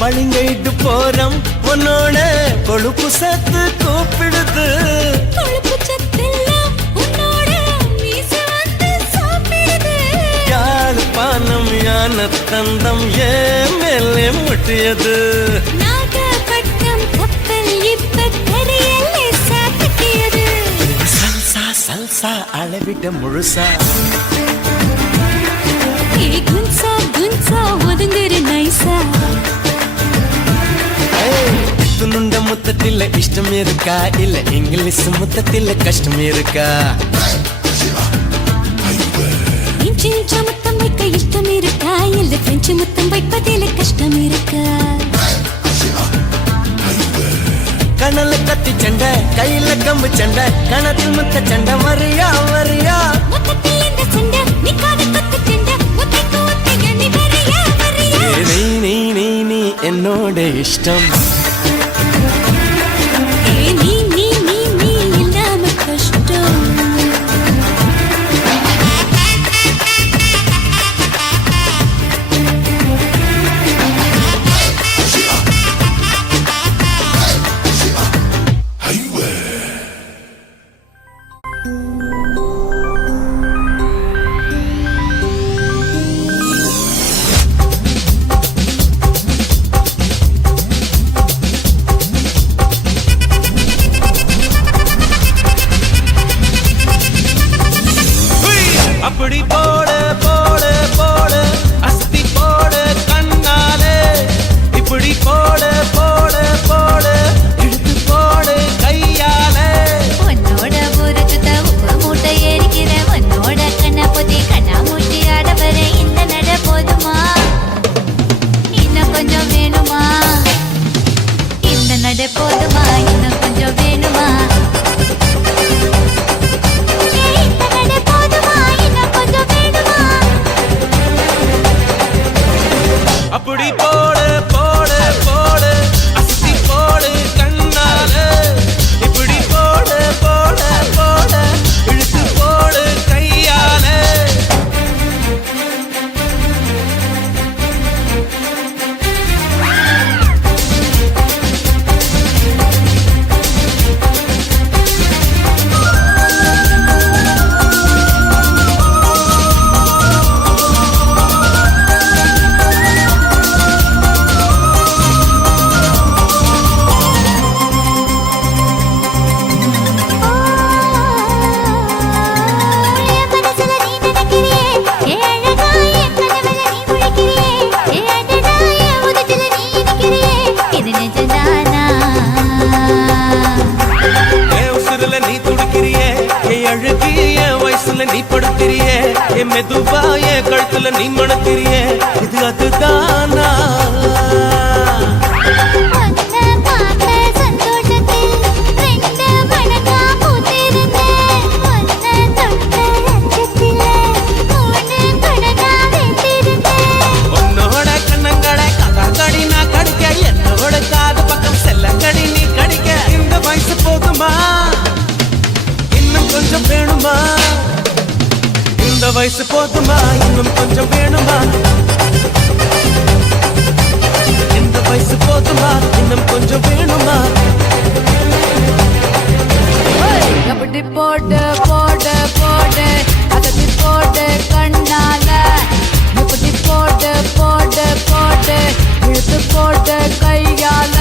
பளிங்கைட்டு போறம் உன்னோட கொழுப்பு சத்து கூப்பிடுது கொழுப்பு சத்தெல்லாம் உன்னோட மீச வந்து சாப்பிடுது யாழ் பானம் யான தந்தம் ஏன் மேலே முட்டியது நாகப்பட்டினம் கப்பல் இப்ப கரையிலே சாத்தியது சல்சா சல்சா அளவிட முழுசா குன்சா குன்சா ஒதுங்குற நைசா துணுண்ட முத்தத்தில் இஷ்டம் இருக்கா இல்ல இங்கிலீஷ் முத்தத்தில் கஷ்டம் இருக்கா இஞ்சி இஞ்சா முத்தம் வைக்க இஷ்டம் இருக்கா இல்ல பிரெஞ்சு முத்தம் வைப்பதில் கஷ்டம் இருக்கா கணல கத்தி சண்டை கையில கம்பு சண்டை கணத்தில் முத்த சண்டை வரியா வரியா மொத்தத்தில் இந்த சண்டை நிக்காத கத்து சண்டை ஒத்தைக்கு ஒத்தைய நீ வரியா வரியா நீ நீ நீ நீ என்னோட இஷ்டம் நீ நீ நீ நீ இல்லாம கஷ்டம் அப்படி போடு போடு போடு அஸ்தி போடு கண்ணாலே இப்படி போடு போடு போடு இழுத்து போடு கையாலே உன்னோட ஊரு சுத்த உப்பு மூட்டை ஏறிக்கிற உன்னோட கண்ணா பொத்தி கண்ணா மூட்டி ஆட வர இந்த நட போதுமா இன்னும் கொஞ்சம் வேணுமா இந்த நட போதுமா இன்னும் கொஞ்சம் வேணுமா இந்த நட போதுமா இன்னும் கொஞ்சம் வேணுமா அப்படி போடு போடு போடு அஸ்தி போடு கண்ணாலே இப்படி போடு போடு போடு இழுத்து போடு கையாலே வசப்படுத்திரியே என் மெதுவா என் கழுத்துல நீ மணத்திரியே இது அதுதானா ஒன்ன பார்த்த சந்தோஷத்தில் ரெண்டு மடங்கா பூத்திருந்தேன். ஒன்ன தொட்ட லட்சத்திலே மூணு மடங்கா வெந்திருந்தேன். உன்னோட கண்ணங்களை கதாங்கடி நான் கடிக்க என்னோட காது பக்கம் செல்லங்கடி நீ கடிக்க இந்த வயசு போதுமா இன்னும் கொஞ்சம் வேணுமா இந்த வயசு போதுமா இன்னும் கொஞ்சம் வேணுமா இந்த வயசு போதுமா இன்னும் கொஞ்சம் வேணுமா கபடி போடு போடு போடு அகத்தி போடு கண்ணால இப்படி போடு போடு போடு இழுத்து போடு கையால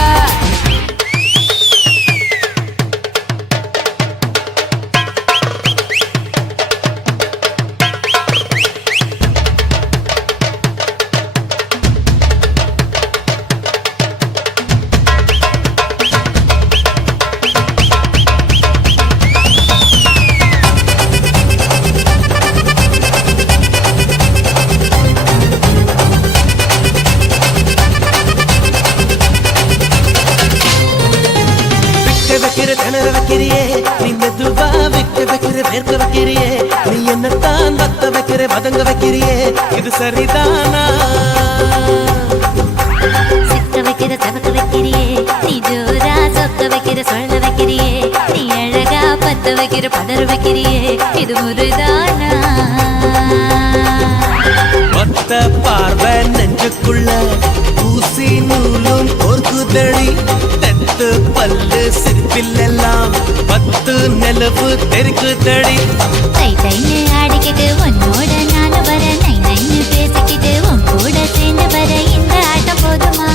வைக்கிற திணற வைக்கிறியே நீ மெதுவா வைக்கிற வேர்க்க வைக்கிறியே நீ என்னத்தான் வத்த வைக்கிற வதங்க வைக்கிறியே இது சரிதானா சிக்க வைக்கிற சவக்க வைக்கிறியே நீ ஜோரா சொக்க வைக்கிற சொல்ல வைக்கிறியே நீ அழகா பத்த வைக்கிற பதற வைக்கிறியே இது முருதானா ஒத்த பார்வை நெஞ்சுக்குள்ள ஊசி நூலும் கோர்க்குதடி தெத்து பல்லு சிரிப்பிலெல்லாம் பத்து நிலவு தெரிக்குதடி தை தைன்னு ஆடிக்கிட்டு உன்னோட நானும் வர நை நைன்னு பேசிக்கிட்டு உன் கூட சேர்ந்து வர இந்த ஆட்டம் போதுமா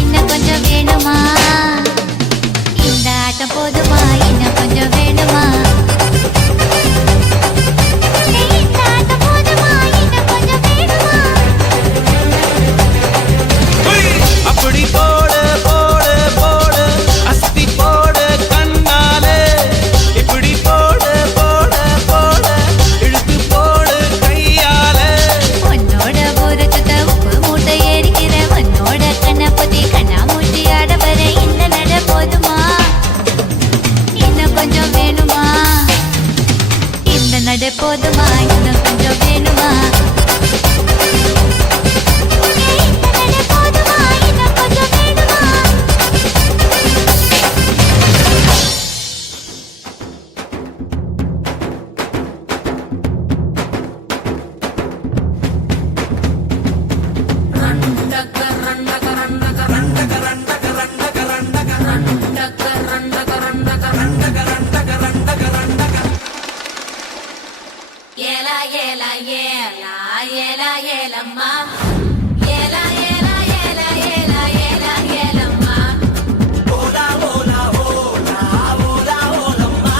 இன்னும் கொஞ்சம் வேணுமா இந்த ஆட்டம் போதுமா இன்னும் கொஞ்சம் வேணுமா இந்த ஆட்டம் போதுமா இன்னும் கொஞ்சம் வேணுமா அப்படி போடு போடு போடு அஸ்தி போடு கண்ணாலே இப்படி போடு போடு போடு இழுத்து போடு கையாலே உன்னோட ஊரு சுத்த உப்பு மூட்டை ஏறிக்கிற உன்னோட கண்ணை பத்தி கண்ணா மூட்டி ஆட வர இந்த நட போதுமா இன்னும் கொஞ்சம் வேணுமா இந்த நட போதுமா இன்னும் கொஞ்சம் வேணுமா இந்த நட போதுமா இன்னும் கொஞ்சம் வேணுமா ஏலா ஏலா ஏலா ஏலா ஏலம்மா ஏலா ஏலா ஏலா ஏலா ஏலா ஏலம்மா ஓலா ஓலா ஓலா ஓலா ஓலம்மா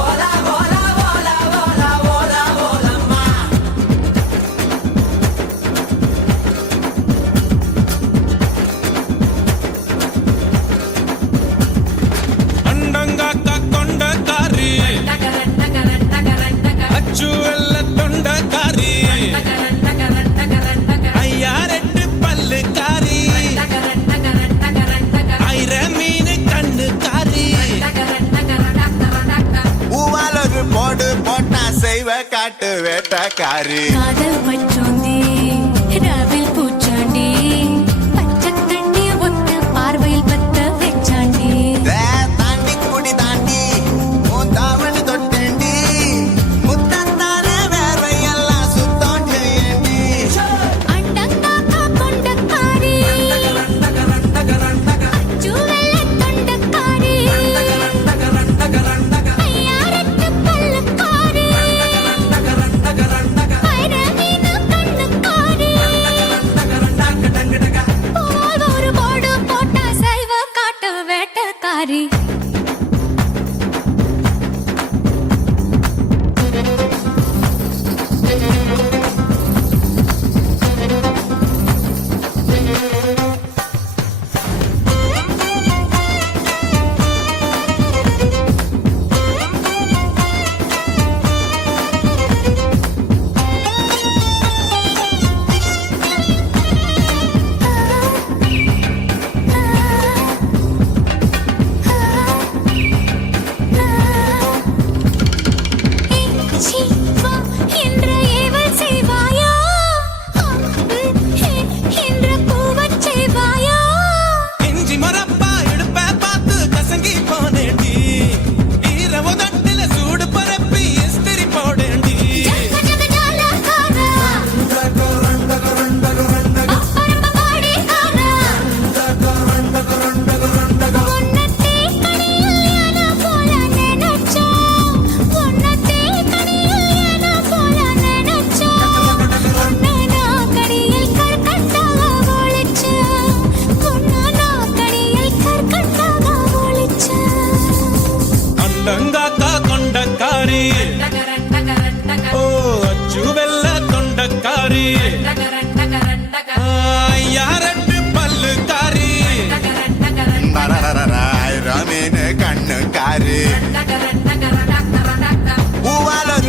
ஓலா ஓலா ஓலா ஓலா ஓலா ஓலம்மா அண்டங்காக்கா கொண்டக்காரி டகரன் டகரன் டகரன் டகரன் அச்சு வெள்ள தொண்டக்காரி டகரன் டகரன் டகரன் டகரன் ஐயா ரெட்டு பல்லுக்காரி டகரன் டகரன் டகரன் டகரன் ஐர மீன் கண்ணுக்காரி டகரன் டகரன் டகரன் டகரன் பூவால் ஒரு போடு போட்டா செய்வ காட்டு வேட்டக்காரி காதல் வச்சோந்தி ராவில் பூச்சாண்டி பச்சை தண்ணி ஒத்த பார்வையில் பத்த வச்சாண்டி தாண்டி குடி தாண்டி உன் தாவணி தொட்டேண்டி முத்தத்தானே வேர்வையெல்லாம் சுத்தம் செய்யண்டி அண்டங்காக்கா கொண்டக்காரி அச்சு வெள்ளை தொண்டக்காரி ஐயாரத்து பல்லுக்காரி ஐர மீனு கண்ணுக்காரி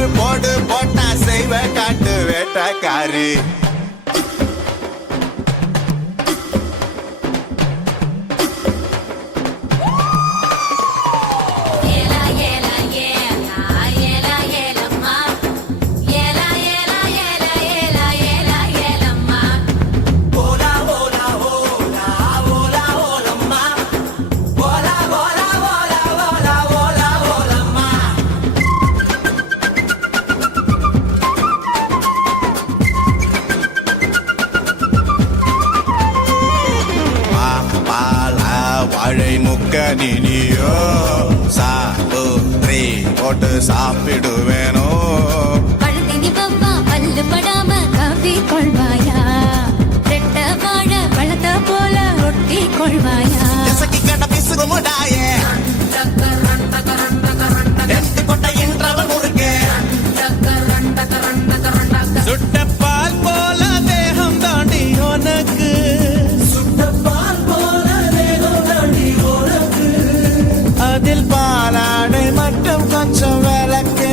ஒரு போடு போட்டா செய்வ காட்டு வேட்டக்காரி ஏலா ஏலா ஏலா ஏலா ஏலம்மா ஏலா ஏலா ஏலா ஏலா ஏலா ஏலம்மா ஓலா ஓலா ஓலா ஓலா ஓலம்மா ஓலா ஓலா ஓலா ஓலா ஓலா ஓலம்மா பால வாழை முக்க நீனியோ சாப்பு த்ரீ போட்டு சாப்பிடுவேனோ பழுதினி பப்பா பல்லு படாம கவ்வி கொள்வாயா ரெட்ட வாழ பழத்த போல ஒட்டி கொள்வாயா எசக்கி கண்ட பிசுகு முடாயே எட்டு கொண்ட இன்றவன் முருகே சுட்ட பால் போல தேகம் தாண்டி உனக்கு சுட்ட பால் போல தேகம் தாண்டி உனக்கு அதில் பாலாடை மட்டும் கொஞ்சம் விளக்கு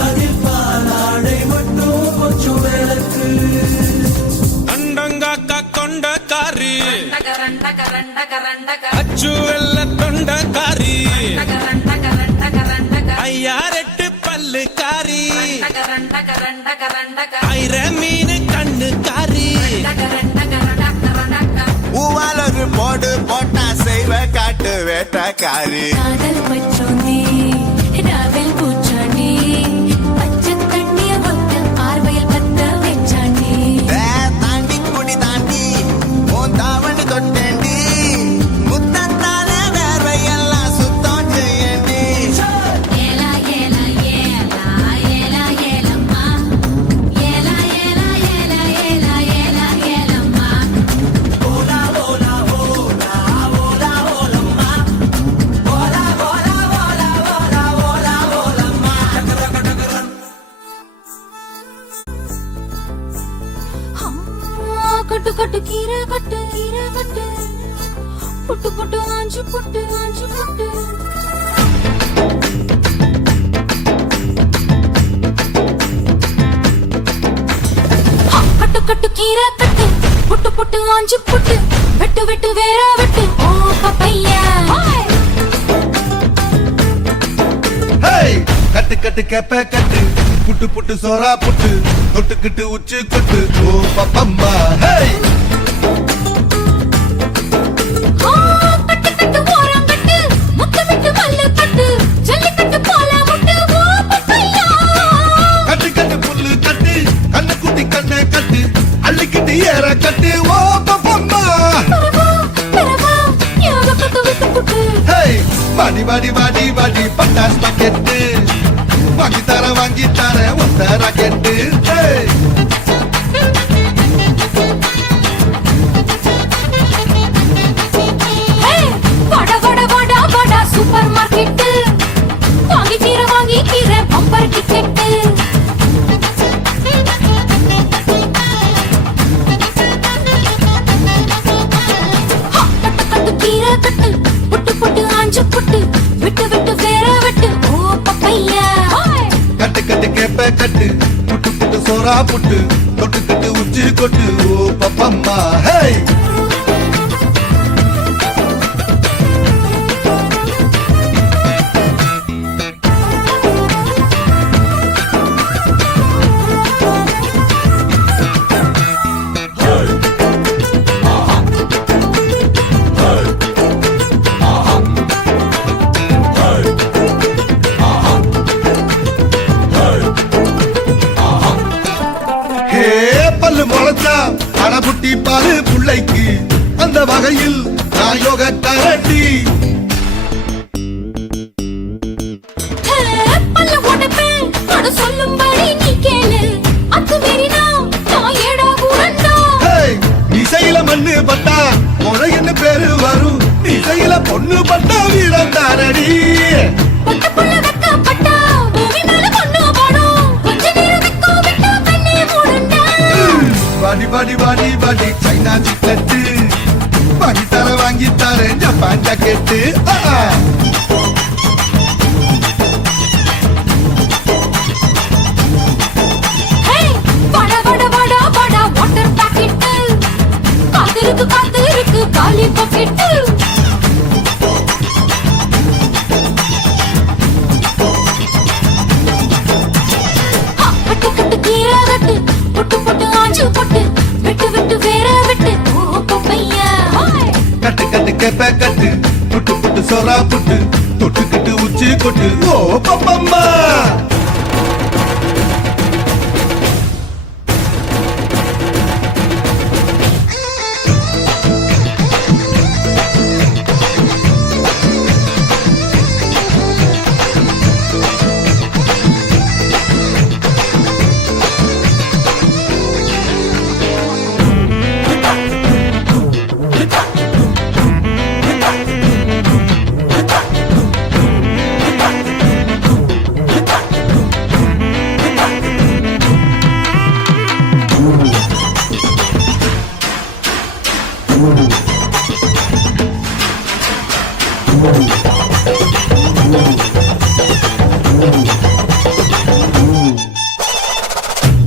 அதில் பாலாடை மட்டும் கொஞ்சம் விளக்கு அண்டங்காக்கா கொண்ட காரி அச்சு வெள்ள தொண்ட காரி ஐயா ரெட்டு பல்லு காரி ஐர மீன் கண்ணு காரி பூவால் ஒரு போடு போட்டா செய்வ காட்டு வேட்டக்காரி காதல் பற்றோனே ராவல் பூச்சானே பச்சை தண்ணிய பக்த பார்வையில் பத்த வெச்சானே தாண்டி குடி தாண்டி உன் தாவணி தொட்டேண்டி முத்தத்தால வேர்வையெல்லாம் சுத்தம் செய்யண்டி ஏலா ஏலா ஏலா ஏலா ஏலம்மா ஏலா ஏலா ஏலா ஏலா ஏலா ஏலம்மா ஓலா ஓலா ஓலா ஓலா ஓலம்மா ஓலா ஓலா ஓலா ஓலா ஓலா ஓலம்மா கட்டு கட்டு கீரை கட்டு கீரை கட்டு புட்டு புட்டு ஆஞ்சு புட்டு ஆஞ்சு புட்டு கட்டு கட்டு கீரை கட்டு புட்டு புட்டு ஆஞ்சு புட்டு வெட்டு வெட்டு வேற வெட்டு ஓ பப்பையா கட்டு கட்டு கேப்ப கட்டு புட்டு புட்டு சோறா புட்டு தொட்டுக்கிட்டு உச்சி கொட்டு ஓ பப்பம்மா ஹே கட்டு கட்டு ஓரம் கட்டு முத்து விட்டு மல்லு கட்டு ஜல்லிக்கட்டு போல முட்டு ஓ பப்பையா கட்டு கட்டு புல்லு கட்டு கண்ணு குட்டி கண்ணை கட்டு அள்ளிக்கிட்டு ஏற கட்டு ஓ பப்பம்மா பெறவா யோக கட்டு விட்டு புட்டு ஹே வாடி வாடி வாடி வாடி பட்டாஸ் பாக்கெட்டு வாங்கி தர ஒத்த ராக்கெட்டு ஹே வட வட வட வட சூப்பர் மார்க்கெட் வாங்கி கீரை பம்பர் டிக்கெட் கட்டு கட்டு கீரை கட்டு புட்டு புட்டு ஆஞ்சு புட்டு விட்டு விட்டு வேற வெட்டு ஓ பப்பையா கட்டு கட்டு கேப்ப கட்டு புட்டு புட்டு சோறா புட்டு தொட்டுக்கிட்டு உச்சி கொட்டு ஓ பப்பம்மா ஹே ஹே பல்லு முளைச்சா அடபுட்டி பாரு புள்ளைக்கு அந்த வகையில் நான் யோக கரண்டி பல்ல உடைப்பேன் அட சொல்லும்படி நீ கேளு அத்து மீறினா நான் ஏடா கூடண்டா ஹே இசையில மண்ணு பட்டா முளைன்னு பேரு வரும் இசையில பொண்ணு பட்டா வீரம் தானடி பட்டுக்குள்ள வெக்கப்பட்டா பூமி மேல பொண்ணு பாடும் கொஞ்ச நேரம் வெக்கோ விட்டா கண்ணே மூடண்டா வாடி வாடி வாடி வாடி சைனா சிக்கெட்டு வாங்கி தரேன் ஜப்பான் ஜாக்கெட்டு அதுக்கு காத்து இருக்கு காலி பாக்கெட்டு கட்டு கட்டு கீரை வெட்டு பொட்டு பொட்டு ஆஞ்சு பொட்டு வெட்டு வெட்டு வேற வெட்டு ஓ பப்பையா கட்டு கட்டு கேப்ப கட்டு புட்டு புட்டு சொரா புட்டு தொட்டுக்கிட்டு உச்சி கொட்டு ஓ பப்பம்மா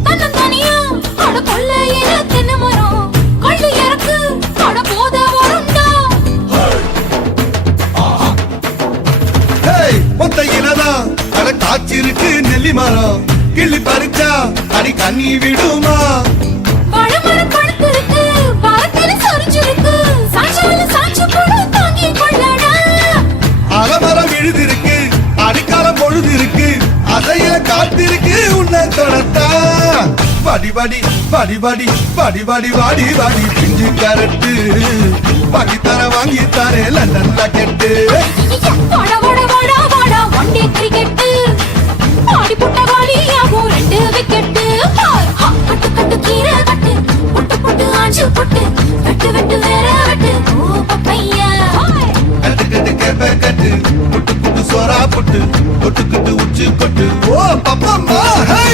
தன்னந்தனியா அட கொள்ளையில தென்னை மரம் கொள்ளு இறக்கு அட போத வருண்டா ஹேய் ஒத்தையிலதான் அட காய்ச்சிருக்கு நெல்லி மரம் கிள்ளி பறிச்சா அடி கண்ணி விடுமா பழமரம் படுத்திருக்கு பாரத்தில சொரிஞ்சிருக்கு சாஞ்சால சாஞ்சு போடு தாங்கி கொள்ளடா அலமரம் எழுதிருக்கு அடிக்காலம் பொழுது இருக்கு அதைய காத்திருக்கு உன்னை தொடத்தா படி படி படி படி படி படி வாடி வாடி பிஞ்சு கரட்டு படி தர வாங்கி தரே லண்டன்ல கெட்டு வாடா வாடா வாடா வாடா ஒன் டே கிரிக்கெட் ஆடி புட்ட காலியாகும் 2 விக்கெட் கட்டு கட்டு கீரை கட்டு பொட்டு பொட்டு ஆஞ்சு பொட்டு வெட்டு வெட்டு வேற வெட்டு ஓ பப்பையா கட்டு கட்டு கேப்ப கட்டு புட்டு புட்டு சோரா புட்டு தொட்டுக்கிட்டு உச்சி கொட்டு ஓ பப்பம்மா ஹை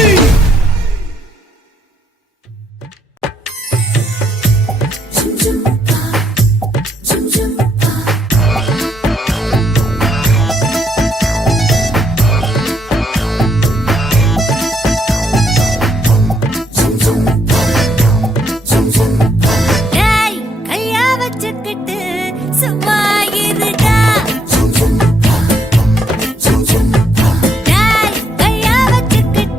டேய் கையா வச்சுக்கிட்டு சும்மா இருடா டேய் கையா வச்சுக்கிட்டு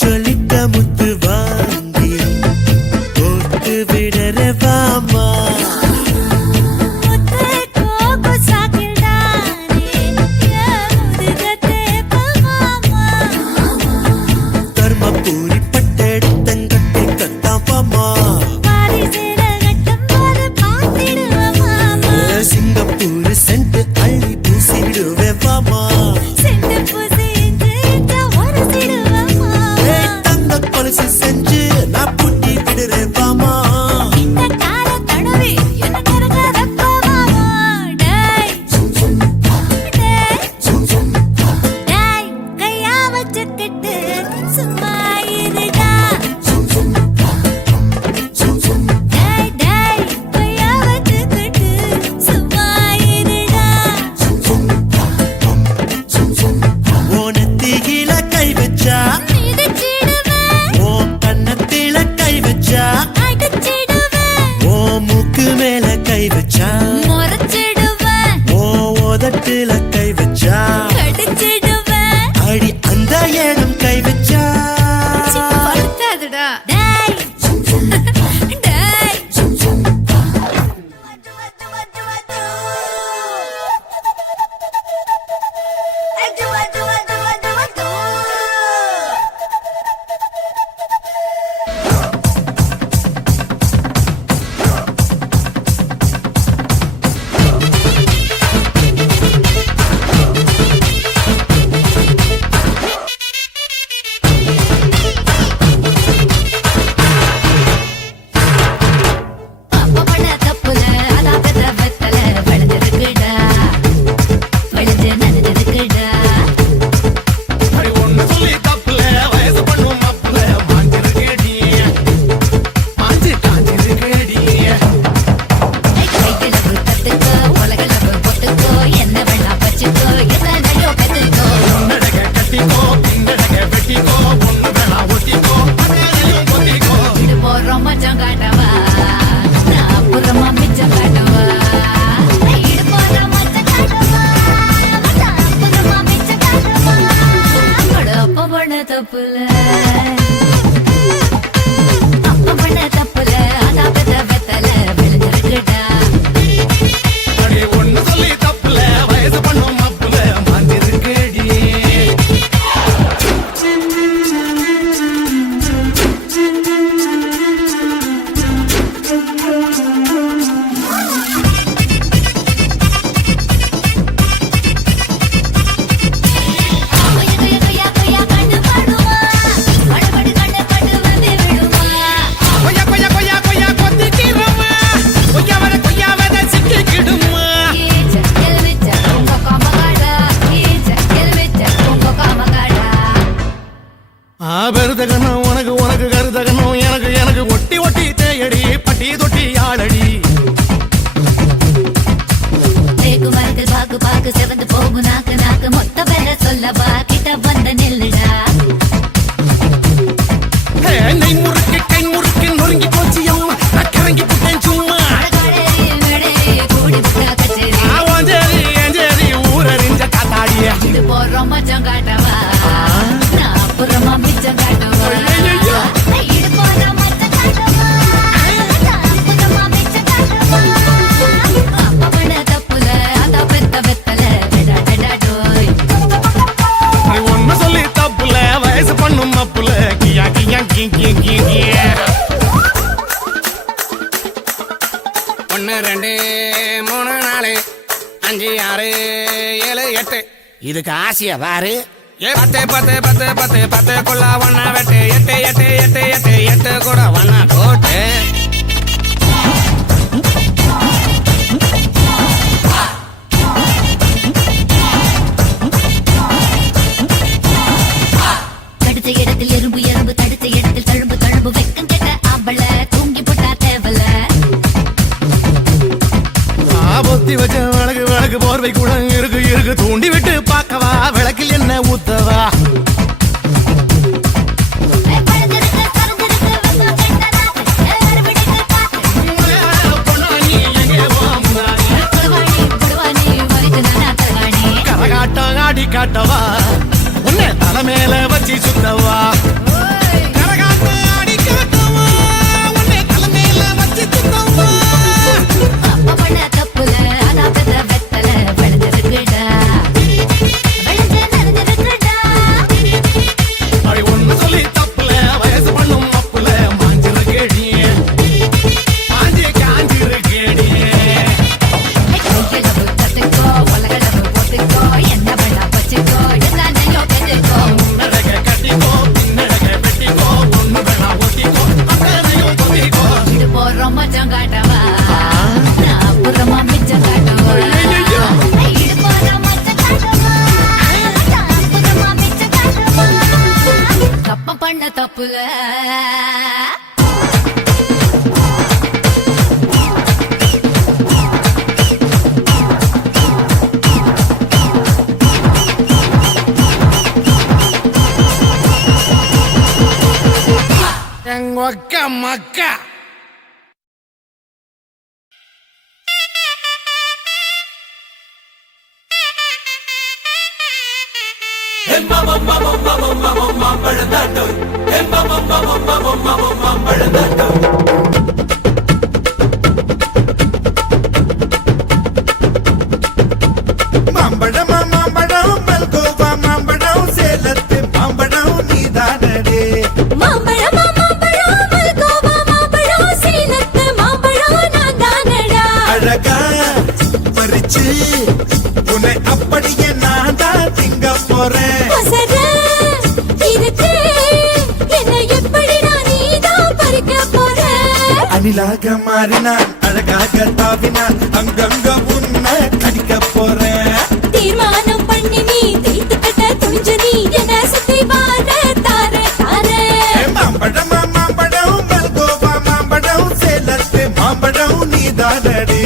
ஜொலிக்க முத்து வாங்கி போட்டு விடற வாமா தர்மபுரி பட்டெடுத்தங்கட்டை கத்தாப்பாமா சிங்கப்பூர் சென்ட் அள்ளி பூசிடுவே வாமா தங்க கொலுசு செஞ்சு நான் புட்டி விடுறேன் வாமா ஓனத்திகில கை வச்சா ஓ கண்ணத்தில கை வச்சா ஓ மூக்கு மேல கை வச்சா ஓ உதட்டுல கை வச்சா அடி அந்த இடம் கை வச்சா பெருதகனும் உனக்கு உனக்கு கருதகனும் எனக்கு எனக்கு ஒட்டி ஒட்டி தேயடி பட்டி தொட்டி ஆளடி செவந்து போகும் நாக்கு நாக்கு மொத்த பேர சொல்லவா கிட்ட வந்த நெல்லுடா நெய் முறுக்கு கை முறுக்கு நொறுங்கி போச்சு அம்மா நான் கிறங்கி புட்டேன் சும்மா கூடி புட்டா கச்சேரி அஞ்சேரி ஊரறிஞ்ச காத்தாடிய இது போறோம் மச்சம் காட்டவா நான் அப்புறமா மிச்சம் காட்டவா இது போறோம் மச்சம் காட்டவா நான் அப்புறமா மிச்சம் காட்டவா அப்ப பண்ண தப்புல அத பெத்த வெத்தல டடா டடா டோய் ஒன்னு சொல்லி தப்புல வயசு பண்ணும் அப்புல கியா கியா கி கி கி கியா 1 2 3 4 5 6 7 8 இதுக்கு ஆசையா பாரு 10 10 10 10 10 குள்ள ஒன்னா வெட்டு 8 8 8 8 8 கூட ஒன்னா கோட்டு தடுத்த இடத்தில் எறும்பு எறும்பு தடுத்த இடத்தில் தழும்பு தழும்பு வெக்கம் கெட்ட அவள தூங்கி போட்டா தேவல பொத்தி வச்ச விளக்கு விளக்கு போர்வை கூட இருக்கு இருக்கு தூண்டி விட்டு பார்க்கவா விளக்கில் என்ன ஊத்தவா கரகாட்டம் ஆடி காட்டவா உன்னை தலை மேல வச்சு சுத்தவா அப்ப பண்ண தப்புல அதான் பெத்த வெத்தல விளைஞ்சிருக்குடா விளைஞ்ச நடந்திருக்குடா அடி ஒண்ணு சொல்லி தப்புல வயசு பண்ணும் அப்புல மாஞ்சிருக்கேடி மாஞ்சி காஞ்சிருக்கேடி கைகளவு தட்டுக்கோ உலகளவு போட்டுக்கோ என்ன பண்ணா பச்சுக்கோ எதானையோ கேட்டுக்கோ முன்னடக கட்டிக்கோ பின்னடக வெட்டிக்கோ ஒண்ணு வேணா ஒட்டிக்கோ அத்தனையும் கொத்திக்கோ இது போறோம் மச்சம் காட்டவா நான் அப்புறமா மிச்சம் காட்டவா இது போறோம் மச்சம் காட்டவா நான் அப்புறமா மிச்சம் காட்டவா தப்ப பண்ண தப்புல எங்க அக்கா மக்கா மாம்பழமா மாம்பழம் மல்கோவா மாம்பழம் சேலத்து மாம்பழம் நீதானடே மாம்பழமா மாம்பழம் மல்கோவா மாம்பழம் சேலத்து மாம்பழம் நான் தானடா அழகா பறிச்சு உன்னை அப்படியே நான் தான் திங்க போறேன் வசர இருக்கு என்ன எப்படி நான் நீதான் பறிக்க போற அணிலாக மாறினான் அழகாக தாவினான் அங்கங்க உன்னை கடிக்க போறேன் தீர்மானம் பண்ணி நீ தீர்த்து கட்ட துணிஞ்ச நீ என்ன சுத்தி வார தார தார மாம்பழமா மாம்பழம் மல்கோவா மாம்பழம் சேலத்து மாம்பழம் நீதானடே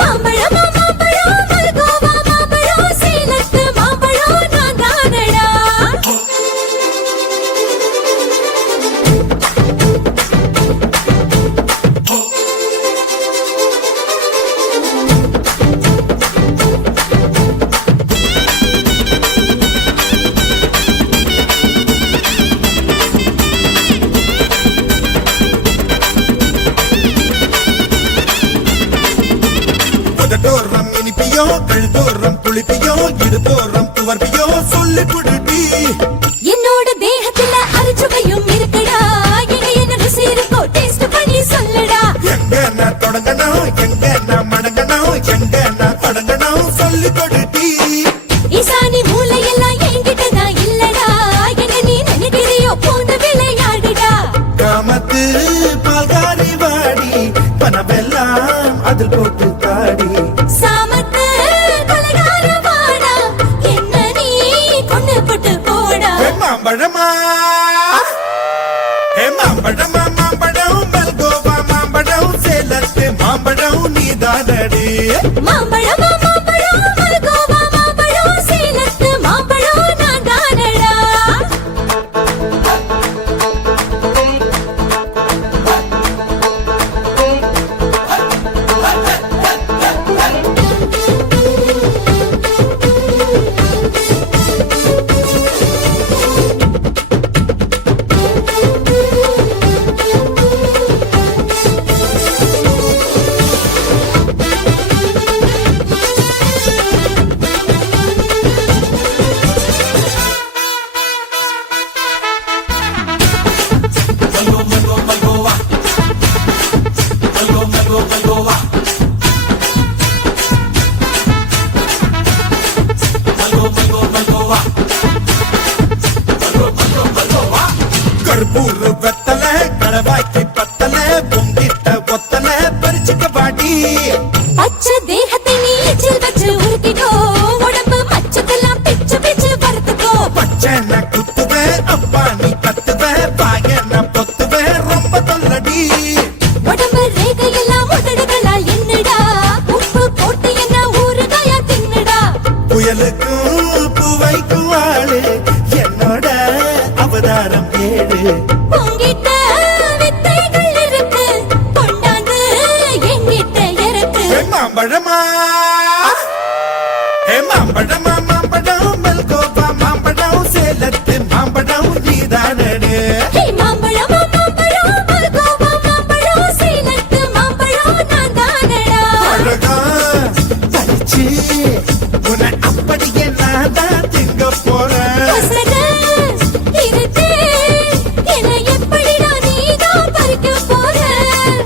மாம்பழமா மாம்பழம் மல்கோவா மாம்பழம் சேலத்து மாம்பழம் நான் தானடா உதட்டோரம் இனிப்பியோ கழுத்தோரம் புளிப்பியோ இடுப்போரம் துவர்ப்பியோ சொல்லி குடுடி என்னோட தேகத்துல அரிச்சுவையும் இருக்குடா எங்க என்ன ருசி இருக்கோ டேஸ்ட் பண்ணி சொல்லடா எங்க நான் தொடங்கணும் எங்க நான் மடங்கணும் எங்க நான் தொடங்கணும் சொல்லி கொடுடி ஈசானி மூளையெல்லாம் என்கிட்ட தான் இல்லடா என்ன நீ நினைக்கிறியோ போன விளையாடுடா காமத்து பால்காரி வாடி பணமெல்லாம் அதில் போட்டு காடி சாமத்து கொலைகார வாடா என்ன நீ கொண்டு போட்டு போடா மாம்பழமா மாம்பழமா மாம்பழம் மல்கோவா மாம்பழம் சேலத்து மாம்பழம் நீதானடே மாம்பழமா மாம்பழம் மல்கோவா மாம்பழம் சேலத்து மாம்பழம் நான் தானடா கற்பூர வெத்தல கடவாய்க்கு பத்தல பொங்கிட்ட ஒத்தல பறிச்சுக்க பாடி பச்சை தேகத்தை நீ எச்சில் வச்சு உருக்கிக்கோ உடம்பு மச்சத்தெல்லாம் பிச்சு பிச்சு பறத்துக்கோ பச்சை குத்துவேன் அப்பா நீ கத்துவேன் பாய நான் பொத்துவேன் ரொம்ப தொல்லடி உடம்பு ரேகையெல்லாம் உதடுகளால் என்னடா உப்பு போட்டு என்ன ஊறுகாயா தின்னுடா புயலுக்கும் பூவைக்கும் ஆளு என்னோட அவதாரம் ஏழு உங்கிட்ட வித்தைகள் இருக்கு கொண்டாந்து எங்கிட்ட இருக்கு மாம்பழமா மாம்பழமா மாம்பழம் மல்கோவா மாம்பழம் சேலத்து மாம்பழம் நீதானடே ஹே மாம்பழமா மாம்பழம் மல்கோவா மாம்பழம் சேலத்து மாம்பழம் நான் தானடா தான் திங்க போறேன். பசங்க, இருட்டே, என்னை எப்படிடா நீதான் பறிக்க போற?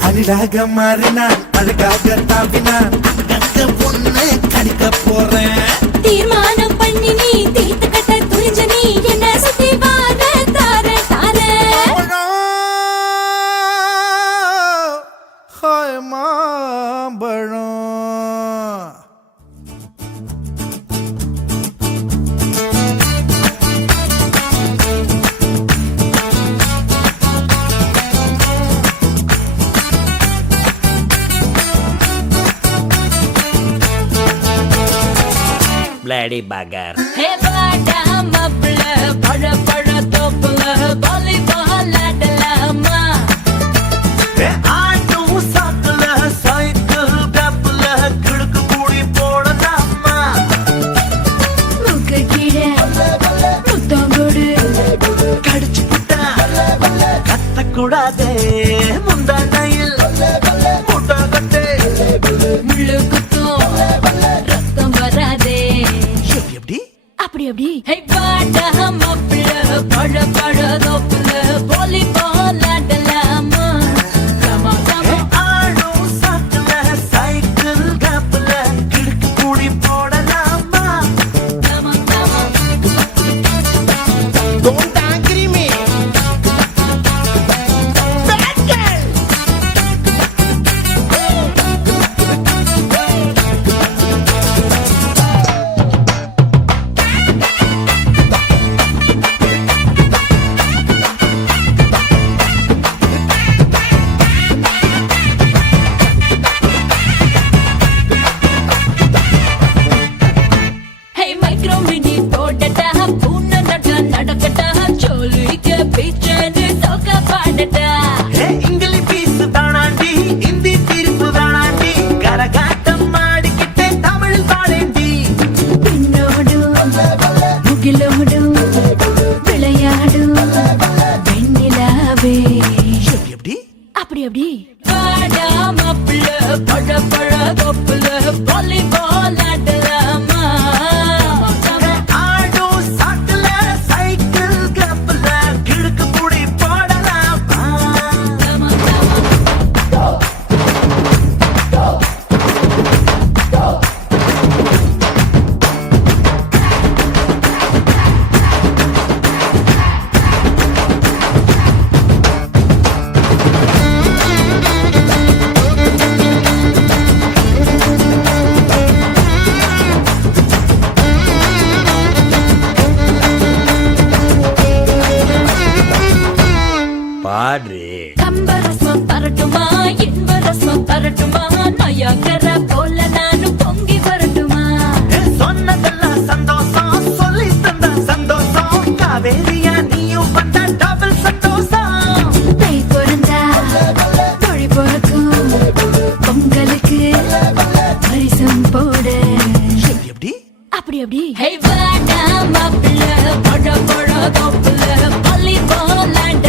அணிலாக மாறினான் அழகாக தாவினான் கட்ட பொண்ணு கடிக்க போறேன். தீர்மானம் பண்ணி நீ தீர்த்து கட்ட துணிஞ்ச நீ என்ன சுத்தி வார தார தார. ஹாய் மாம்பழம். பிளேடி பகர் ஹே வாடா மாப்பிள பழ பழ தோப்புல வாலிபால் ஆடலாமா? ஆட்டும் சாக்குல சைக்கிள் டப்புல கிடுக்கு கூடி போடலாமா? முக்கு கீழே முத்தம் கொடு. கடிச்சு புட்டா கத்தக்கூடாதே முந்தானையில் முட்டை கட்டே முள்ளு குத்தும் ரத்தம் வராதே. எப்படி அப்படி அப்படி ஹே வாடா மாப்பிள பழ பழ தோப்புல வாலிபால் ஆடலாமா? கமா கமா ஆடும் சாக்குல சைக்கிள் டப்புல கிடுக்கு கூடி போடலாமா? கமா கமா. Don't angry me. Bad girl. Hey micro mini போடட்டா பூனை நட நடக்கட்டா சோலிக்க பீச்சனு சோக பாடட்டா. இங்கிலீஷ் பீஸ் தானாண்டி இந்தி தீர்ப்பு தானாண்டி கரகாட்டம் ஆடிக்கிட்டே தமிழ் பாடேண்டி பின்னோடும் முகிலோடும் விளையாடும் வெண்ணிலாவே. எப்படி அப்படி அப்படி வாடா மாப்பிள பழ பழ தோப்புல வாலிபால் ஆடலாமா? ஆடும் சாக்குல சைக்கிள் கிளப்புல கிடுக்கு கூடி போடலாமா? கமா கமா. பாடு கம்பரசம் பரட்டுமா இன்பரசம் பரட்டுமா நயக்கர போல நானும் பொங்கி வரட்டுமா? சொன்னதெல்லாம் சந்தோஷம் சொல்லி தந்த சந்தோஷம் காவேரியா நீயும் வந்த டபுள் சந்தோஷம் தை பொருந்தா மொழி பொறுக்கும் பொங்கலுக்கு பரிசம் போட. எப்படி அப்படி அப்படி ஹே வாடா மாப்பிள பழ பழ தோப்புல வாலிபால் ஆட